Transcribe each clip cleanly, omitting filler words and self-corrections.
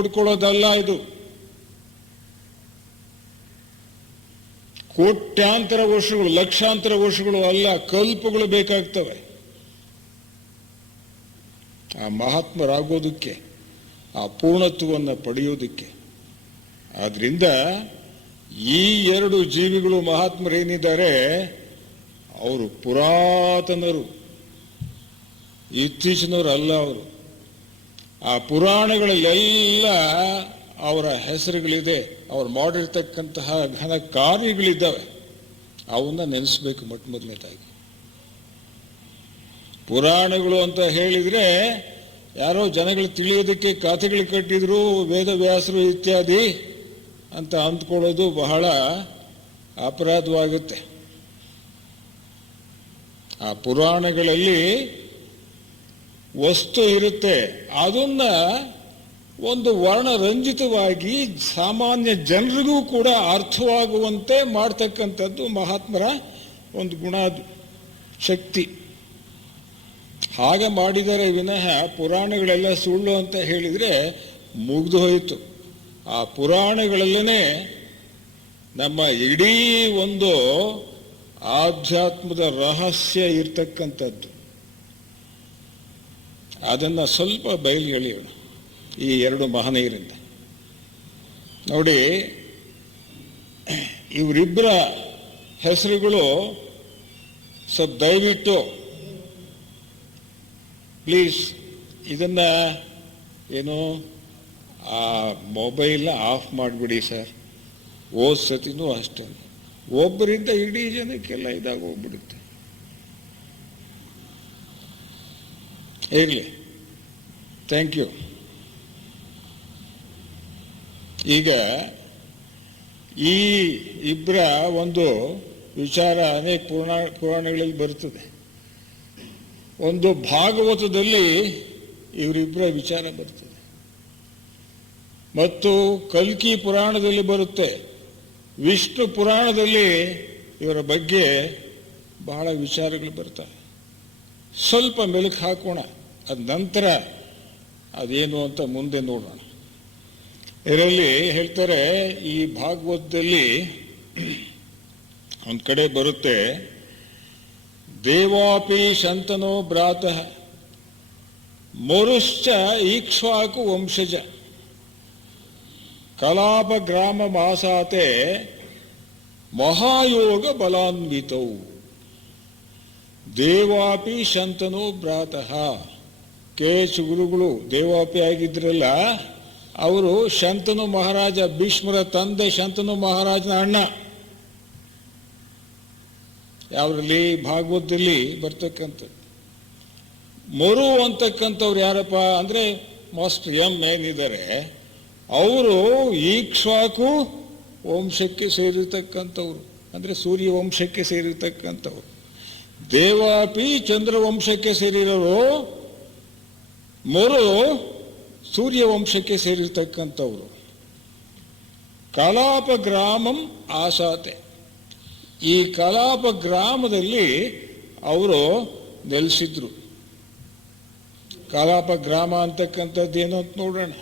ಪಡ್ಕೊಳ್ಳೋದಲ್ಲ. ಇದು ಕೋಟ್ಯಾಂತರ ವರ್ಷಗಳು, ಲಕ್ಷಾಂತರ ವರ್ಷಗಳು ಅಲ್ಲ, ಕಲ್ಪಗಳು ಬೇಕಾಗ್ತವೆ ಆ ಮಹಾತ್ಮರಾಗೋದಕ್ಕೆ, ಆ ಪೂರ್ಣತ್ವವನ್ನು ಪಡೆಯೋದಕ್ಕೆ. ಆದ್ರಿಂದ ಈ ಎರಡು ಜೀವಿಗಳು ಮಹಾತ್ಮರೇನಿದ್ದಾರೆ ಅವರು ಪುರಾತನರು, ಇತ್ತೀಚಿನವರು ಅಲ್ಲ. ಅವರು ಆ ಪುರಾಣಗಳಲ್ಲೆಲ್ಲ ಅವರ ಹೆಸರುಗಳಿದೆ, ಅವ್ರು ಮಾಡಿರ್ತಕ್ಕಂತಹ ಘನ ಕಾರ್ಯಗಳಿದ್ದಾವೆ. ಅವನ್ನ ನೆನೆಸ್ಬೇಕು ಮೊಟ್ಟ ಮೊದಲನೇದಾಗಿ. ಪುರಾಣಗಳು ಅಂತ ಹೇಳಿದ್ರೆ ಯಾರೋ ಜನಗಳು ತಿಳಿಯೋದಕ್ಕೆ ಕಥೆಗಳು ಕಟ್ಟಿದ್ರು, ವೇದವ್ಯಾಸರು ಇತ್ಯಾದಿ ಅಂತ ಅಂದ್ಕೊಳ್ಳೋದು ಬಹಳ ಅಪರಾಧವಾಗುತ್ತೆ. ಆ ಪುರಾಣಗಳಲ್ಲಿ ವಸ್ತು ಇರುತ್ತೆ, ಅದನ್ನ ಒಂದು ವರ್ಣರಂಜಿತವಾಗಿ ಸಾಮಾನ್ಯ ಜನರಿಗೂ ಕೂಡ ಅರ್ಥವಾಗುವಂತೆ ಮಾಡ್ತಕ್ಕಂಥದ್ದು ಮಹಾತ್ಮರ ಒಂದು ಗುಣ, ಅದು ಶಕ್ತಿ. ಹಾಗೆ ಮಾಡಿದರೆ ವಿನಃ ಪುರಾಣಗಳೆಲ್ಲ ಸುಳ್ಳು ಅಂತ ಹೇಳಿದರೆ ಮುಗ್ದು ಹೋಯಿತು. ಆ ಪುರಾಣಗಳಲ್ಲೇ ನಮ್ಮ ಇಡೀ ಒಂದು ಆಧ್ಯಾತ್ಮದ ರಹಸ್ಯ ಇರ್ತಕ್ಕಂಥದ್ದು. ಅದನ್ನು ಸ್ವಲ್ಪ ಬಯಲು ಎಳೆಯೋಣ ಈ ಎರಡು ಮಹನೀಯರಿಂದ. ನೋಡಿ, ಇವರಿಬ್ಬರ ಹೆಸರುಗಳು ಸ್ವಲ್ಪ ದಯವಿಟ್ಟು ಪ್ಲೀಸ್ ಇದನ್ನ ಏನು ಆ ಮೊಬೈಲ್ನ ಆಫ್ ಮಾಡಿಬಿಡಿ ಸರ್. ಹೋದ ಸತಿನೂ ಅಷ್ಟೇ, ಒಬ್ಬರಿಂದ ಇಡೀ ಜನಕ್ಕೆಲ್ಲ ಇದಾಗ ಹೋಗ್ಬಿಡುತ್ತೆ. ಇರಲಿ, ಥ್ಯಾಂಕ್ ಯು. ಈಗ ಈ ಇಬ್ಬರ ಒಂದು ವಿಚಾರ ಅನೇಕ ಪುರಾಣಗಳಲ್ಲಿ ಬರ್ತದೆ. ಒಂದು ಭಾಗವತದಲ್ಲಿ ಇವರಿಬ್ಬರ ವಿಚಾರ ಬರ್ತದೆ, ಮತ್ತು ಕಲ್ಕಿ ಪುರಾಣದಲ್ಲಿ ಬರುತ್ತೆ. ವಿಷ್ಣು ಪುರಾಣದಲ್ಲಿ ಇವರ ಬಗ್ಗೆ ಬಹಳ ವಿಚಾರಗಳು ಬರ್ತವೆ. ಸ್ವಲ್ಪ ಮೆಲುಕು ಹಾಕೋಣ, ಅದ ನಂತರ ಅದೇನು ಅಂತ ಮುಂದೆ ನೋಡೋಣ. ಇದರಲ್ಲಿ ಹೇಳ್ತಾರೆ, ಈ ಭಾಗವತದಲ್ಲಿ ಒಂದು ಕಡೆ ಬರುತ್ತೆ, ದೇವಾಪಿ ಶಂತನೋ ಭ್ರಾತಃ ಮರುಶ್ಚ ಈಕ್ಷ್ವಾಕು ವಂಶಜ ಕಲಾಪ ಗ್ರಾಮ ಮಾಸಾತೆ ಮಹಾಯೋಗ ಬಲಾನ್ವಿತೌ. ದೇವಾಪಿ ಶಂತನೋ ಭ್ರಾತಃ. ಕೆ ಗುರುಗಳು ದೇವಾಪಿ ಆಗಿದ್ರಲ್ಲ, ಅವರು ಶಂತನು ಮಹಾರಾಜ, ಭೀಷ್ಮರ ತಂದೆ ಶಂತನು ಮಹಾರಾಜನ ಅಣ್ಣ. ಯಾವ್ರಲ್ಲಿ? ಭಾಗವತದಲ್ಲಿ ಬರ್ತಕ್ಕಂಥದ್ದು. ಮರು ಅಂತಕ್ಕಂಥವ್ರು ಯಾರಪ್ಪ ಅಂದ್ರೆ ಮಾಸ್ಟರ್ ಎಂ ಏನಿದ್ದಾರೆ, ಅವರು ಈಕ್ಷ್ವಾಕು ವಂಶಕ್ಕೆ ಸೇರಿರ್ತಕ್ಕಂಥವ್ರು, ಅಂದ್ರೆ ಸೂರ್ಯ ವಂಶಕ್ಕೆ ಸೇರಿರ್ತಕ್ಕಂಥವ್ರು. ದೇವಾಪಿ ಚಂದ್ರವಂಶಕ್ಕೆ ಸೇರಿರೋರು, ಮರು ಸೂರ್ಯ ವಂಶಕ್ಕೆ ಸೇರಿರ್ತಕ್ಕಂಥವ್ರು. ಕಲಾಪ ಗ್ರಾಮಂ ಆಸಾತೆ. ಈ ಕಲಾಪ ಗ್ರಾಮದಲ್ಲಿ ಅವರು ನೆಲೆಸಿದ್ರು. ಕಲಾಪ ಗ್ರಾಮ ಅಂತಕ್ಕಂಥದ್ದು ಏನು ಅಂತ ನೋಡೋಣ.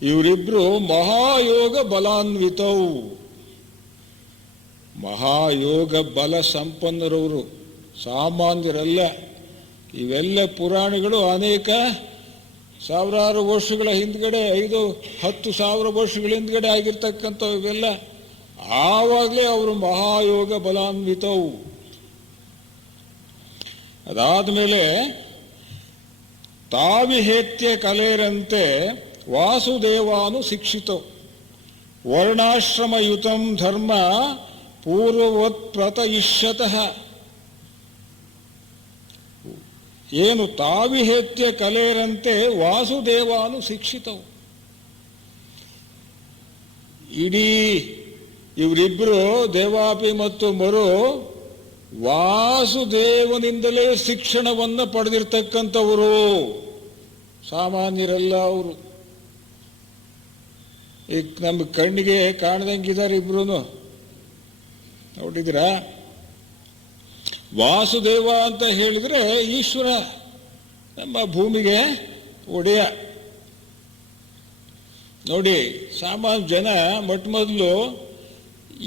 ಇವರಿಬ್ರು ಮಹಾಯೋಗ ಬಲಾನ್ವಿತವು, ಮಹಾಯೋಗ ಬಲ ಸಂಪನ್ನರವರು, ಸಾಮಾನ್ಯರಲ್ಲ. ಇವೆಲ್ಲ ಪುರಾಣಗಳು ಅನೇಕ ಸಾವಿರಾರು ವರ್ಷಗಳ ಹಿಂದ್ಗಡೆ, 5-10,000 ವರ್ಷಗಳ ಹಿಂದ್ಗಡೆ ಆಗಿರ್ತಕ್ಕಂಥವು ಇವೆಲ್ಲ. ಆವಾಗಲೇ ಅವರು ಮಹಾಯೋಗ ಬಲಾನ್ವಿತವು. ಅದಾದ್ಮೇಲೆ ತಾವಿಹೇತ್ಯ ಕಲೇರಂತೆ ವಾಸುದೇವಾನು ಶಿಕ್ಷಿತವು ವರ್ಣಾಶ್ರಮಯುತಂ ಧರ್ಮ ಪೂರ್ವವತ್ ಪ್ರತಯಿಷ್ಯತಃ. ಏನು ತಾವಿಹೇತ್ಯ ಕಲೇರಂತೆ ವಾಸುದೇವಾನು ಶಿಕ್ಷಿತವು. ಇಡೀ ಇವರಿಬ್ಬರು ದೇವಾಪಿ ಮತ್ತು ಮರು ವಾಸುದೇವನಿಂದಲೇ ಶಿಕ್ಷಣವನ್ನು ಪಡೆದಿರ್ತಕ್ಕಂಥವರು, ಸಾಮಾನ್ಯರಲ್ಲ ಅವರು. ಈಗ ನಮ್ಮ ಕಣ್ಣಿಗೆ ಕಾಣದಂಗಿದ್ದಾರೆ ಇಬ್ರು, ನೋಡಿದಿರಾ? ವಾಸುದೇವ ಅಂತ ಹೇಳಿದ್ರೆ ಈಶ್ವರ, ನಮ್ಮ ಭೂಮಿಗೆ ಒಡೆಯ. ನೋಡಿ, ಸಾಮಾನ್ಯ ಜನ ಮೊದಲು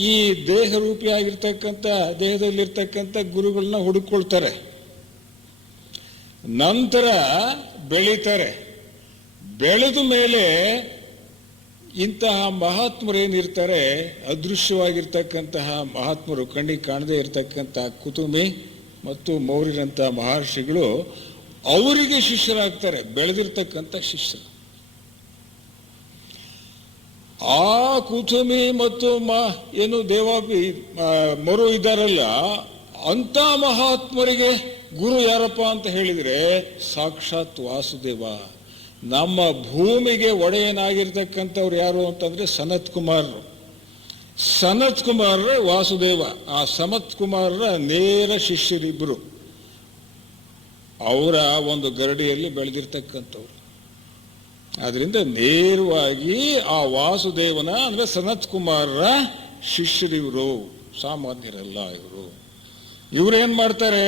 ಈ ದೇಹರೂಪಿಯಾಗಿರ್ತಕ್ಕಂಥ ದೇಹದಲ್ಲಿರ್ತಕ್ಕಂಥ ಗುರುಗಳನ್ನ ಹುಡುಕೊಳ್ತಾರೆ, ನಂತರ ಬೆಳೀತಾರೆ. ಬೆಳೆದ ಮೇಲೆ ಇಂತಹ ಮಹಾತ್ಮರೇನಿರ್ತಾರೆ, ಅದೃಶ್ಯವಾಗಿರ್ತಕ್ಕಂತಹ ಮಹಾತ್ಮರು, ಕಣ್ಣಿಗೆ ಕಾಣದೇ ಇರತಕ್ಕಂತಹ ಕುತುಮಿ ಮತ್ತು ಮೌರ್ಯರಂಥ ಮಹರ್ಷಿಗಳು ಅವರಿಗೆ ಶಿಷ್ಯರಾಗ್ತಾರೆ, ಬೆಳೆದಿರ್ತಕ್ಕಂಥ ಶಿಷ್ಯರು. ಆ ಕುತುಮಿ ಮತ್ತು ಏನು ಮರು ಇದ್ದಾರಲ್ಲ, ಅಂತ ಮಹಾತ್ಮರಿಗೆ ಗುರು ಯಾರಪ್ಪ ಅಂತ ಹೇಳಿದರೆ ಸಾಕ್ಷಾತ್ ವಾಸುದೇವ. ನಮ್ಮ ಭೂಮಿಗೆ ಒಡೆಯನಾಗಿರ್ತಕ್ಕಂಥವ್ರು ಯಾರು ಅಂತಂದ್ರೆ ಸನತ್ ಕುಮಾರರು. ಸನತ್ ಕುಮಾರರೇ ವಾಸುದೇವ. ಆ ಸನತ್ ಕುಮಾರರ ನೇರ ಶಿಷ್ಯರಿಬ್ಬರು, ಅವರ ಒಂದು ಗರಡಿಯಲ್ಲಿ ಬೆಳೆದಿರ್ತಕ್ಕಂಥವ್ರು. ಆದ್ರಿಂದ ನೇರವಾಗಿ ಆ ವಾಸುದೇವನ ಅಂದ್ರೆ ಸನತ್ ಕುಮಾರರ ಶಿಷ್ಯರಿವರು, ಸಾಮಾನ್ಯರಲ್ಲ ಇವರು. ಇವರೇನ್ ಮಾಡ್ತಾರೆ,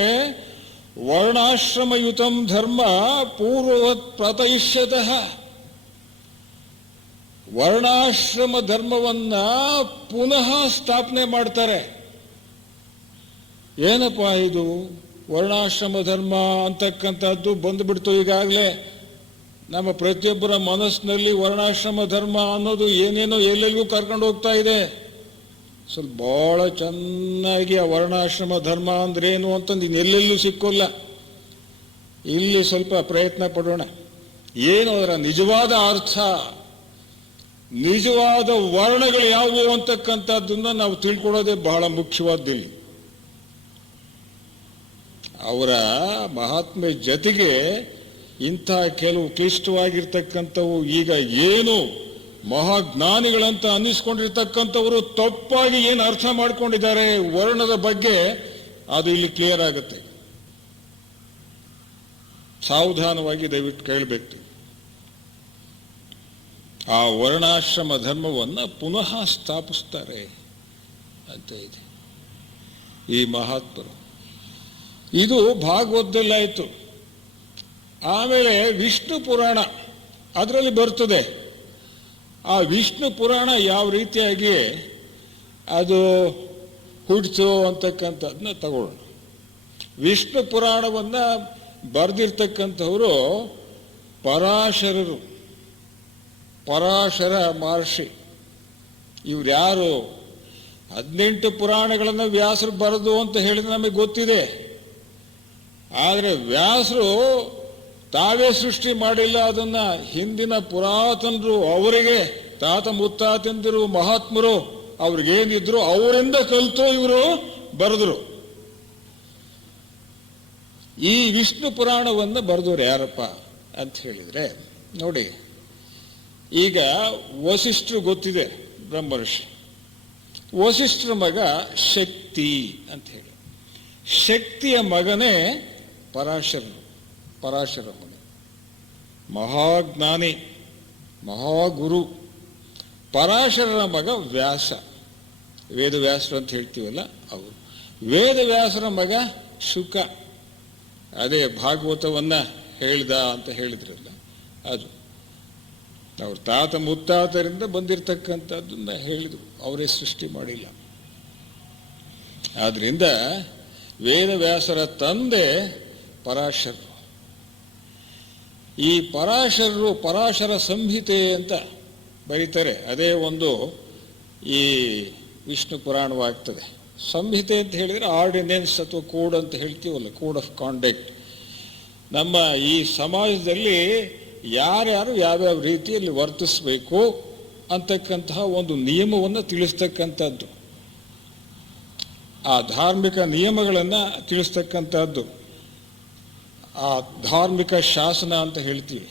ವರ್ಣಾಶ್ರಮಯುತಂ ಧರ್ಮ ಪೂರ್ವವತ್ ಪ್ರತಯಿಷ್ಯತಃ. ವರ್ಣಾಶ್ರಮ ಧರ್ಮವನ್ನ ಪುನಃ ಸ್ಥಾಪನೆ ಮಾಡ್ತಾರೆ. ಏನಪ್ಪಾ ಇದು ವರ್ಣಾಶ್ರಮ ಧರ್ಮ ಅಂತಕ್ಕಂಥದ್ದು ಬಂದುಬಿಡ್ತು ಈಗಾಗಲೇ ನಮ್ಮ ಪ್ರತಿಯೊಬ್ಬರ ಮನಸ್ಸಿನಲ್ಲಿ. ವರ್ಣಾಶ್ರಮ ಧರ್ಮ ಅನ್ನೋದು ಏನೇನೋ ಎಲ್ಲೆಲ್ಲಿಗೂ ಕರ್ಕೊಂಡು ಹೋಗ್ತಾ ಇದೆ. ಸ್ವಲ್ಪ ಬಹಳ ಚೆನ್ನಾಗಿ ಆ ವರ್ಣಾಶ್ರಮ ಧರ್ಮ ಅಂದ್ರೇನು ಅಂತಂದು ಇನ್ನೆಲ್ಲೆಲ್ಲೂ ಸಿಕ್ಕೋಲ್ಲ. ಇಲ್ಲಿ ಸ್ವಲ್ಪ ಪ್ರಯತ್ನ ಪಡೋಣ. ಏನು ಅದರ ನಿಜವಾದ ಅರ್ಥ, ನಿಜವಾದ ವರ್ಣಗಳು ಯಾವುವು ಅಂತಕ್ಕಂಥದ್ದನ್ನ ನಾವು ತಿಳ್ಕೊಳ್ಳೋದೇ ಬಹಳ ಮುಖ್ಯವಾದ್ದಿಲ್ಲಿ. ಅವರ ಮಹಾತ್ಮೆ ಜೊತೆಗೆ ಇಂಥ ಕೆಲವು ಕ್ಲಿಷ್ಟವಾಗಿರ್ತಕ್ಕಂಥವು, ಈಗ ಏನು ಮಹಾಜ್ಞಾನಿಗಳಂತ ಅನ್ನಿಸ್ಕೊಂಡಿರ್ತಕ್ಕಂಥವರು ತಪ್ಪಾಗಿ ಏನು ಅರ್ಥ ಮಾಡ್ಕೊಂಡಿದ್ದಾರೆ ವರ್ಣದ ಬಗ್ಗೆ, ಅದು ಇಲ್ಲಿ ಕ್ಲಿಯರ್ ಆಗುತ್ತೆ. ಸಾವಧಾನವಾಗಿ ದಯವಿಟ್ಟು ಕೇಳಬೇಕು. ಆ ವರ್ಣಾಶ್ರಮ ಧರ್ಮವನ್ನು ಪುನಃ ಸ್ಥಾಪಿಸ್ತಾರೆ ಅಂತ ಇದೆ ಈ ಮಹಾತ್ಮರು. ಇದು ಭಾಗವತದಲ್ಲಾಯಿತು. ಆಮೇಲೆ ವಿಷ್ಣು ಪುರಾಣ ಅದರಲ್ಲಿ ಬರ್ತದೆ. ಆ ವಿಷ್ಣು ಪುರಾಣ ಯಾವ ರೀತಿಯಾಗಿ ಅದು ಹುಟ್ಟಿತು ಅಂತಕ್ಕಂಥದ್ದನ್ನ ತಗೊಳ್ಳೋಣ. ವಿಷ್ಣು ಪುರಾಣವನ್ನು ಬರೆದಿರ್ತಕ್ಕಂಥವರು ಪರಾಶರರು, ಪರಾಶರ ಮಹರ್ಷಿ. ಇವ್ರು ಯಾರು? 18 ಪುರಾಣಗಳನ್ನು ವ್ಯಾಸರು ಬರೆದು ಅಂತ ಹೇಳಿದ್ರೆ ನಮಗೆ ಗೊತ್ತಿದೆ. ಆದರೆ ವ್ಯಾಸರು ತಾವೇ ಸೃಷ್ಟಿ ಮಾಡಿಲ್ಲ ಅದನ್ನ. ಹಿಂದಿನ ಪುರಾತನರು, ಅವರಿಗೆ ತಾತ ಮುತ್ತಾತಂದಿರು ಮಹಾತ್ಮರು ಅವ್ರಿಗೇನಿದ್ರು ಅವರಿಂದ ಕಲಿತು ಇವರು ಬರೆದ್ರು. ಈ ವಿಷ್ಣು ಪುರಾಣವನ್ನು ಬರೆದವ್ರು ಯಾರಪ್ಪ ಅಂತ ಹೇಳಿದ್ರೆ, ನೋಡಿ, ಈಗ ವಸಿಷ್ಠರು ಗೊತ್ತಿದೆ, ಬ್ರಹ್ಮರ್ಷಿ. ವಸಿಷ್ಠರ ಮಗ ಶಕ್ತಿ ಅಂತ ಹೇಳಿ, ಶಕ್ತಿಯ ಮಗನೇ ಪರಾಶರನು. ಪರಾಶರ ಮಗ ಮಹಾಜ್ಞಾನಿ, ಮಹಾಗುರು. ಪರಾಶರರ ಮಗ ವ್ಯಾಸ, ವೇದವ್ಯಾಸರು ಅಂತ ಹೇಳ್ತೀವಲ್ಲ ಅವರು. ವೇದವ್ಯಾಸರ ಮಗ ಶುಕ, ಅದೇ ಭಾಗವತವನ್ನ ಹೇಳ್ದ ಅಂತ ಹೇಳಿದ್ರಲ್ಲ ಅದು. ಅವ್ರ ತಾತ ಮುತ್ತಾತರಿಂದ ಬಂದಿರತಕ್ಕಂಥದ್ದನ್ನ ಹೇಳಿದ್ರು, ಅವರೇ ಸೃಷ್ಟಿ ಮಾಡಿಲ್ಲ. ಆದ್ರಿಂದ ವೇದವ್ಯಾಸರ ತಂದೆ ಪರಾಶರರು. ಈ ಪರಾಶರರು ಪರಾಶರ ಸಂಹಿತೆ ಅಂತ ಬರೀತಾರೆ. ಅದೇ ಒಂದು ಈ ವಿಷ್ಣು ಪುರಾಣವಾಗ್ತದೆ. ಸಂಹಿತೆ ಅಂತ ಹೇಳಿದರೆ ಆರ್ಡಿನೆನ್ಸ್ ಅಥವಾ ಕೋಡ್ ಅಂತ ಹೇಳ್ತೀವಲ್ಲ, ಕೋಡ್ ಆಫ್ ಕಾಂಡಕ್ಟ್. ನಮ್ಮ ಈ ಸಮಾಜದಲ್ಲಿ ಯಾರ್ಯಾರು ಯಾವ್ಯಾವ ರೀತಿಯಲ್ಲಿ ವರ್ತಿಸಬೇಕು ಅಂತಕ್ಕಂತಹ ಒಂದು ನಿಯಮವನ್ನು ತಿಳಿಸ್ತಕ್ಕಂಥದ್ದು, ಆ ಧಾರ್ಮಿಕ ನಿಯಮಗಳನ್ನು ತಿಳಿಸ್ತಕ್ಕಂಥದ್ದು, ಆ ಧಾರ್ಮಿಕ ಶಾಸನ ಅಂತ ಹೇಳ್ತೀವಿ,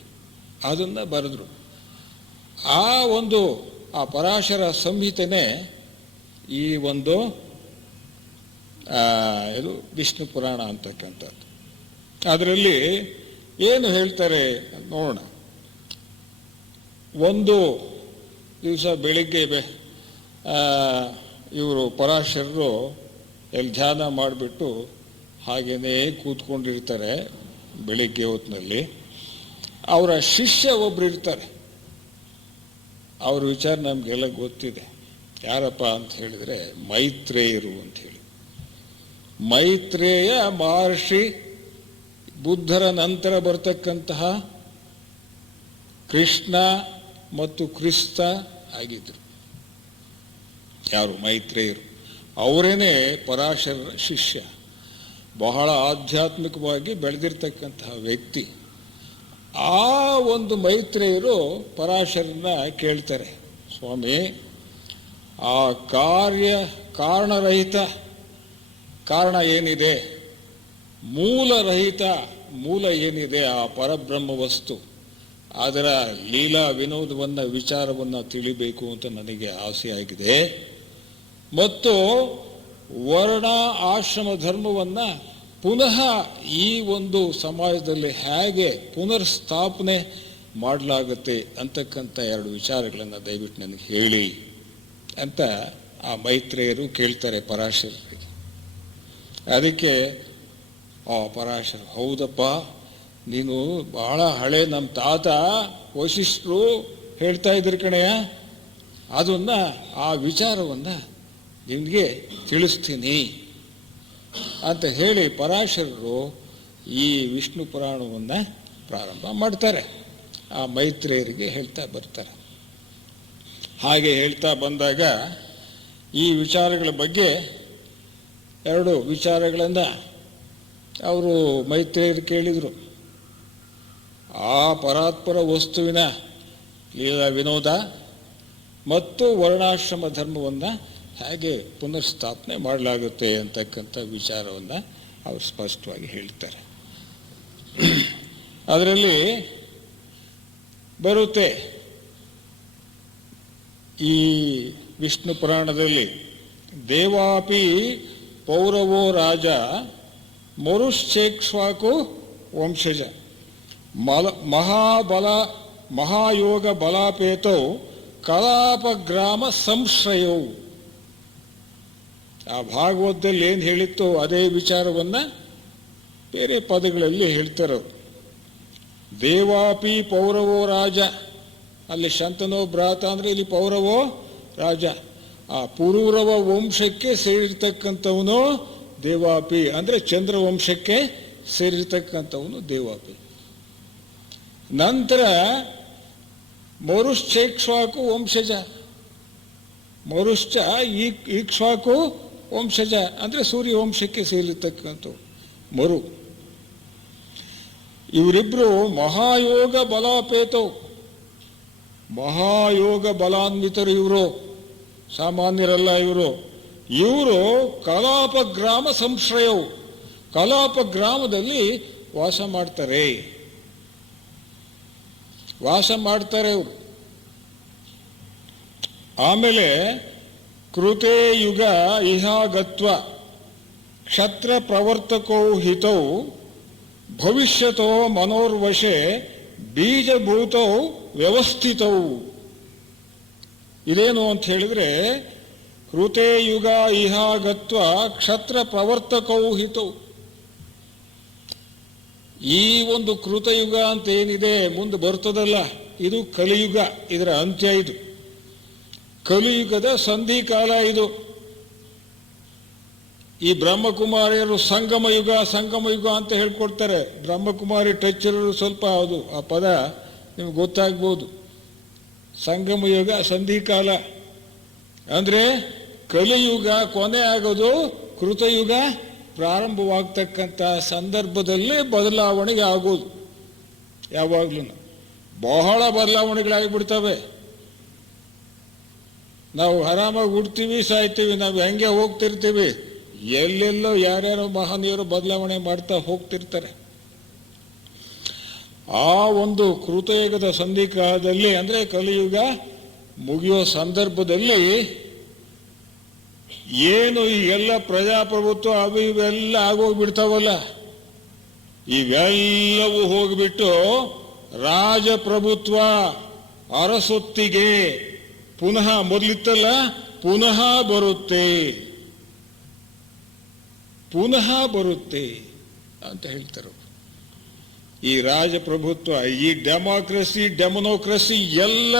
ಅದನ್ನು ಬರೆದ್ರು. ಆ ಒಂದು ಆ ಪರಾಶರ ಸಂಹಿತೆನೇ ಈ ಒಂದು ಇದು ವಿಷ್ಣು ಪುರಾಣ ಅಂತಕ್ಕಂಥದ್ದು. ಅದರಲ್ಲಿ ಏನು ಹೇಳ್ತಾರೆ ನೋಡೋಣ. ಒಂದು ದಿವಸ ಬೆಳಿಗ್ಗೆ ಇವರು ಪರಾಶರರು ಎಲ್ಲಿ ಧ್ಯಾನ ಮಾಡಿಬಿಟ್ಟು ಹಾಗೇನೇ ಕೂತ್ಕೊಂಡಿರ್ತಾರೆ. ಬೆಳಿಗ್ಗೆ ಹೊತ್ತಿನಲ್ಲಿ ಅವರ ಶಿಷ್ಯ ಒಬ್ರು ಇರ್ತಾರೆ. ಅವ್ರ ವಿಚಾರ ನಮಗೆಲ್ಲ ಗೊತ್ತಿದೆ. ಯಾರಪ್ಪ ಅಂತ ಹೇಳಿದರೆ ಮೈತ್ರೇಯರು ಅಂತ ಹೇಳಿ. ಮೈತ್ರೇಯ ಮಹರ್ಷಿ ಬುದ್ಧರ ನಂತರ ಬರ್ತಕ್ಕಂತಹ ಕೃಷ್ಣ ಮತ್ತು ಕ್ರಿಸ್ತ ಆಗಿದ್ರು. ಯಾರು? ಮೈತ್ರೇಯರು. ಅವರೇನೇ ಪರಾಶರರ ಶಿಷ್ಯ. ಬಹಳ ಆಧ್ಯಾತ್ಮಿಕವಾಗಿ ಬೆಳೆದಿರ್ತಕ್ಕಂತಹ ವ್ಯಕ್ತಿ. ಆ ಒಂದು ಮೈತ್ರೇಯರು ಪರಾಶರನ್ನ ಕೇಳ್ತಾರೆ, ಸ್ವಾಮಿ, ಆ ಕಾರಣರಹಿತ ಕಾರಣ ಏನಿದೆ, ಮೂಲರಹಿತ ಮೂಲ ಏನಿದೆ, ಆ ಪರಬ್ರಹ್ಮ ವಸ್ತು, ಅದರ ಲೀಲಾ ವಿನೋದವನ್ನು ವಿಚಾರವನ್ನು ತಿಳಿಬೇಕು ಅಂತ ನನಗೆ ಆಸೆಯಾಗಿದೆ. ಮತ್ತು ವರ್ಣ ಆಶ್ರಮ ಧರ್ಮವನ್ನು ಪುನಃ ಈ ಒಂದು ಸಮಾಜದಲ್ಲಿ ಹೇಗೆ ಪುನರ್ಸ್ಥಾಪನೆ ಮಾಡಲಾಗುತ್ತೆ ಅಂತಕ್ಕಂಥ 2 ವಿಚಾರಗಳನ್ನು ದಯವಿಟ್ಟು ನನಗೆ ಹೇಳಿ ಅಂತ ಆ ಮೈತ್ರೇಯರು ಕೇಳ್ತಾರೆ ಪರಾಶರರಿಗೆ. ಅದಕ್ಕೆ ಪರಾಶರ, ಹೌದಪ್ಪ, ನೀನು ಬಹಳ ಹಳೆ ನಮ್ಮ ತಾತ ವಶಿಷ್ಠರು ಹೇಳ್ತಾ ಇದ್ರು ಕಣೆಯ, ಅದನ್ನು ಆ ವಿಚಾರವನ್ನು ನಿನಗೆ ತಿಳಿಸ್ತೀನಿ ಅಂತ ಹೇಳಿ ಪರಾಶರರು ಈ ವಿಷ್ಣು ಪುರಾಣವನ್ನು ಪ್ರಾರಂಭ ಮಾಡ್ತಾರೆ. ಆ ಮೈತ್ರೇಯರಿಗೆ ಹೇಳ್ತಾ ಬರ್ತಾರೆ. ಹಾಗೆ ಹೇಳ್ತಾ ಬಂದಾಗ ಈ ವಿಚಾರಗಳ ಬಗ್ಗೆ 2 ವಿಚಾರಗಳನ್ನು ಅವರು ಮೈತ್ರೇಯರು ಕೇಳಿದರು. ಆ ಪರಾತ್ಪರ ವಸ್ತುವಿನ ಲೀಲಾ ವಿನೋದ ಮತ್ತು ವರ್ಣಾಶ್ರಮ ಧರ್ಮವನ್ನು ಹೇಗೆ ಪುನರ್ಸ್ಥಾಪನೆ ಮಾಡಲಾಗುತ್ತೆ ಅಂತಕ್ಕಂಥ ವಿಚಾರವನ್ನು ಅವರು ಸ್ಪಷ್ಟವಾಗಿ ಹೇಳ್ತಾರೆ. ಅದರಲ್ಲಿ ಬರುತ್ತೆ ಈ ವಿಷ್ಣು ಪುರಾಣದಲ್ಲಿ, ದೇವಾಪಿ ಪೌರವೋ ರಾಜ ಮರುಶ್ಚೇಕ್ಷ್ವಾಕು ವಂಶಜ ಮಹಾಯೋಗ ಬಲಾಪೇತೌ ಕಲಾಪಗ್ರಾಮ ಸಂಶ್ರಯವು. ಆ ಭಾಗವತದಲ್ಲಿ ಏನು ಹೇಳಿತ್ತು ಅದೇ ವಿಚಾರವನ್ನು ಬೇರೆ ಪದಗಳಲ್ಲಿ ಹೇಳ್ತಾರೆ. ದೇವಾಪಿ ಪೌರವೋ ರಾಜ, ಅಲ್ಲಿ ಶಂತನೋ ಭ್ರಾತ ಅಂದರೆ ಇಲ್ಲಿ ಪೌರವೋ ರಾಜ. ಆ ಪುರೂರವ ವಂಶಕ್ಕೆ ಸೇರಿರ್ತಕ್ಕಂಥವನು ದೇವಾಪಿ, ಅಂದರೆ ಚಂದ್ರವಂಶಕ್ಕೆ ಸೇರಿರ್ತಕ್ಕಂಥವನು ದೇವಾಪಿ. ನಂತರ ಮರುಶ್ಚೇಕ್ಷ್ವಾಕು ವಂಶಜ, ಮರುಶ್ಚ ಈಕ್ಷ್ವಾಕು ವಂಶಜ ಅಂದರೆ ಸೂರ್ಯವಂಶಕ್ಕೆ ಸೇರಿರ್ತಕ್ಕಂಥವು ಮರು. ಇವರಿಬ್ಬರು ಮಹಾಯೋಗ ಬಲಾಪೇತವು, ಮಹಾಯೋಗ ಬಲಾನ್ವಿತರು ಇವರು, ಸಾಮಾನ್ಯರಲ್ಲ ಇವರು. ಇವರು ಕಲಾಪ ಗ್ರಾಮ ಸಂಶ್ರಯವು, ಕಲಾಪ ಗ್ರಾಮದಲ್ಲಿ ವಾಸ ಮಾಡ್ತಾರೆ ಇವರು. ಆಮೇಲೆ ಕೃತೆ ಯುಗ ಇಹಾಗತ್ವ ಕ್ಷತ್ರ ಪ್ರವರ್ತಕೋ ಹಿತೌ ಭವಿಷ್ಯತೋ ಮನೋರ್ವಶೆ ಬೀಜಭೂತೌ ವ್ಯವಸ್ಥಿತೌ. ಇದೇನು ಅಂತ ಹೇಳಿದ್ರೆ, ಕೃತೆ ಯುಗ ಇಹಾಗತ್ವ ಕ್ಷತ್ರ ಪ್ರವರ್ತಕೌ ಹಿತೌ. ಈ ಒಂದು ಕೃತಯುಗ ಅಂತ ಏನಿದೆ ಮುಂದೆ ಬರ್ತದಲ್ಲ, ಇದು ಕಲಿಯುಗ, ಇದರ ಅಂತ್ಯ. ಇದು ಕಲಿಯುಗದ ಸಂಧಿಕಾಲ. ಇದು ಈ ಬ್ರಹ್ಮಕುಮಾರಿಯರು ಸಂಗಮ ಯುಗ ಅಂತ ಹೇಳ್ಕೊಡ್ತಾರೆ. ಬ್ರಹ್ಮಕುಮಾರಿ ಟಚ್ ಇರೋರು ಸ್ವಲ್ಪ ಅದು ಆ ಪದ ನಿಮ್ಗೆ ಗೊತ್ತಾಗ್ಬೋದು. ಸಂಗಮ ಯುಗ ಸಂಧಿಕಾಲ ಅಂದರೆ ಕಲಿಯುಗ ಕೊನೆ ಆಗೋದು, ಕೃತಯುಗ ಪ್ರಾರಂಭವಾಗ್ತಕ್ಕಂಥ ಸಂದರ್ಭದಲ್ಲೇ ಬದಲಾವಣೆಗೆ ಆಗೋದು. ಯಾವಾಗ್ಲೂ ಬಹಳ ಬದಲಾವಣೆಗಳಾಗಿಬಿಡ್ತವೆ. ನಾವು ಆರಾಮಾಗಿ ಹುಡ್ತೀವಿ, ಸಾಯ್ತೀವಿ, ನಾವು ಹೆಂಗೆ ಹೋಗ್ತಿರ್ತೀವಿ, ಎಲ್ಲೆಲ್ಲೋ ಯಾರ್ಯಾರೋ ಮಹನೀಯರು ಬದಲಾವಣೆ ಮಾಡ್ತಾ ಹೋಗ್ತಿರ್ತಾರೆ. ಆ ಒಂದು ಕೃತಯುಗದ ಸಂಧಿಕಾಲದಲ್ಲಿ ಅಂದರೆ ಕಲಿಯುಗ ಮುಗಿಯೋ ಸಂದರ್ಭದಲ್ಲಿ ಏನು ಈಗೆಲ್ಲ ಪ್ರಜಾಪ್ರಭುತ್ವ ಅವು ಇವೆಲ್ಲ ಆಗೋಗ್ಬಿಡ್ತಾವಲ್ಲ, ಇವೆಲ್ಲವೂ ಹೋಗ್ಬಿಟ್ಟು ರಾಜಪ್ರಭುತ್ವ ಅರಸೊತ್ತಿಗೆ ಪುನಃ ಮೊದಲಿತ್ತಲ್ಲ ಪುನಃ ಬರುತ್ತೆ ಅಂತ ಹೇಳ್ತಾರೆ. ಈ ರಾಜಪ್ರಭುತ್ವ, ಈ ಡೆಮೋಕ್ರಸಿ ಎಲ್ಲ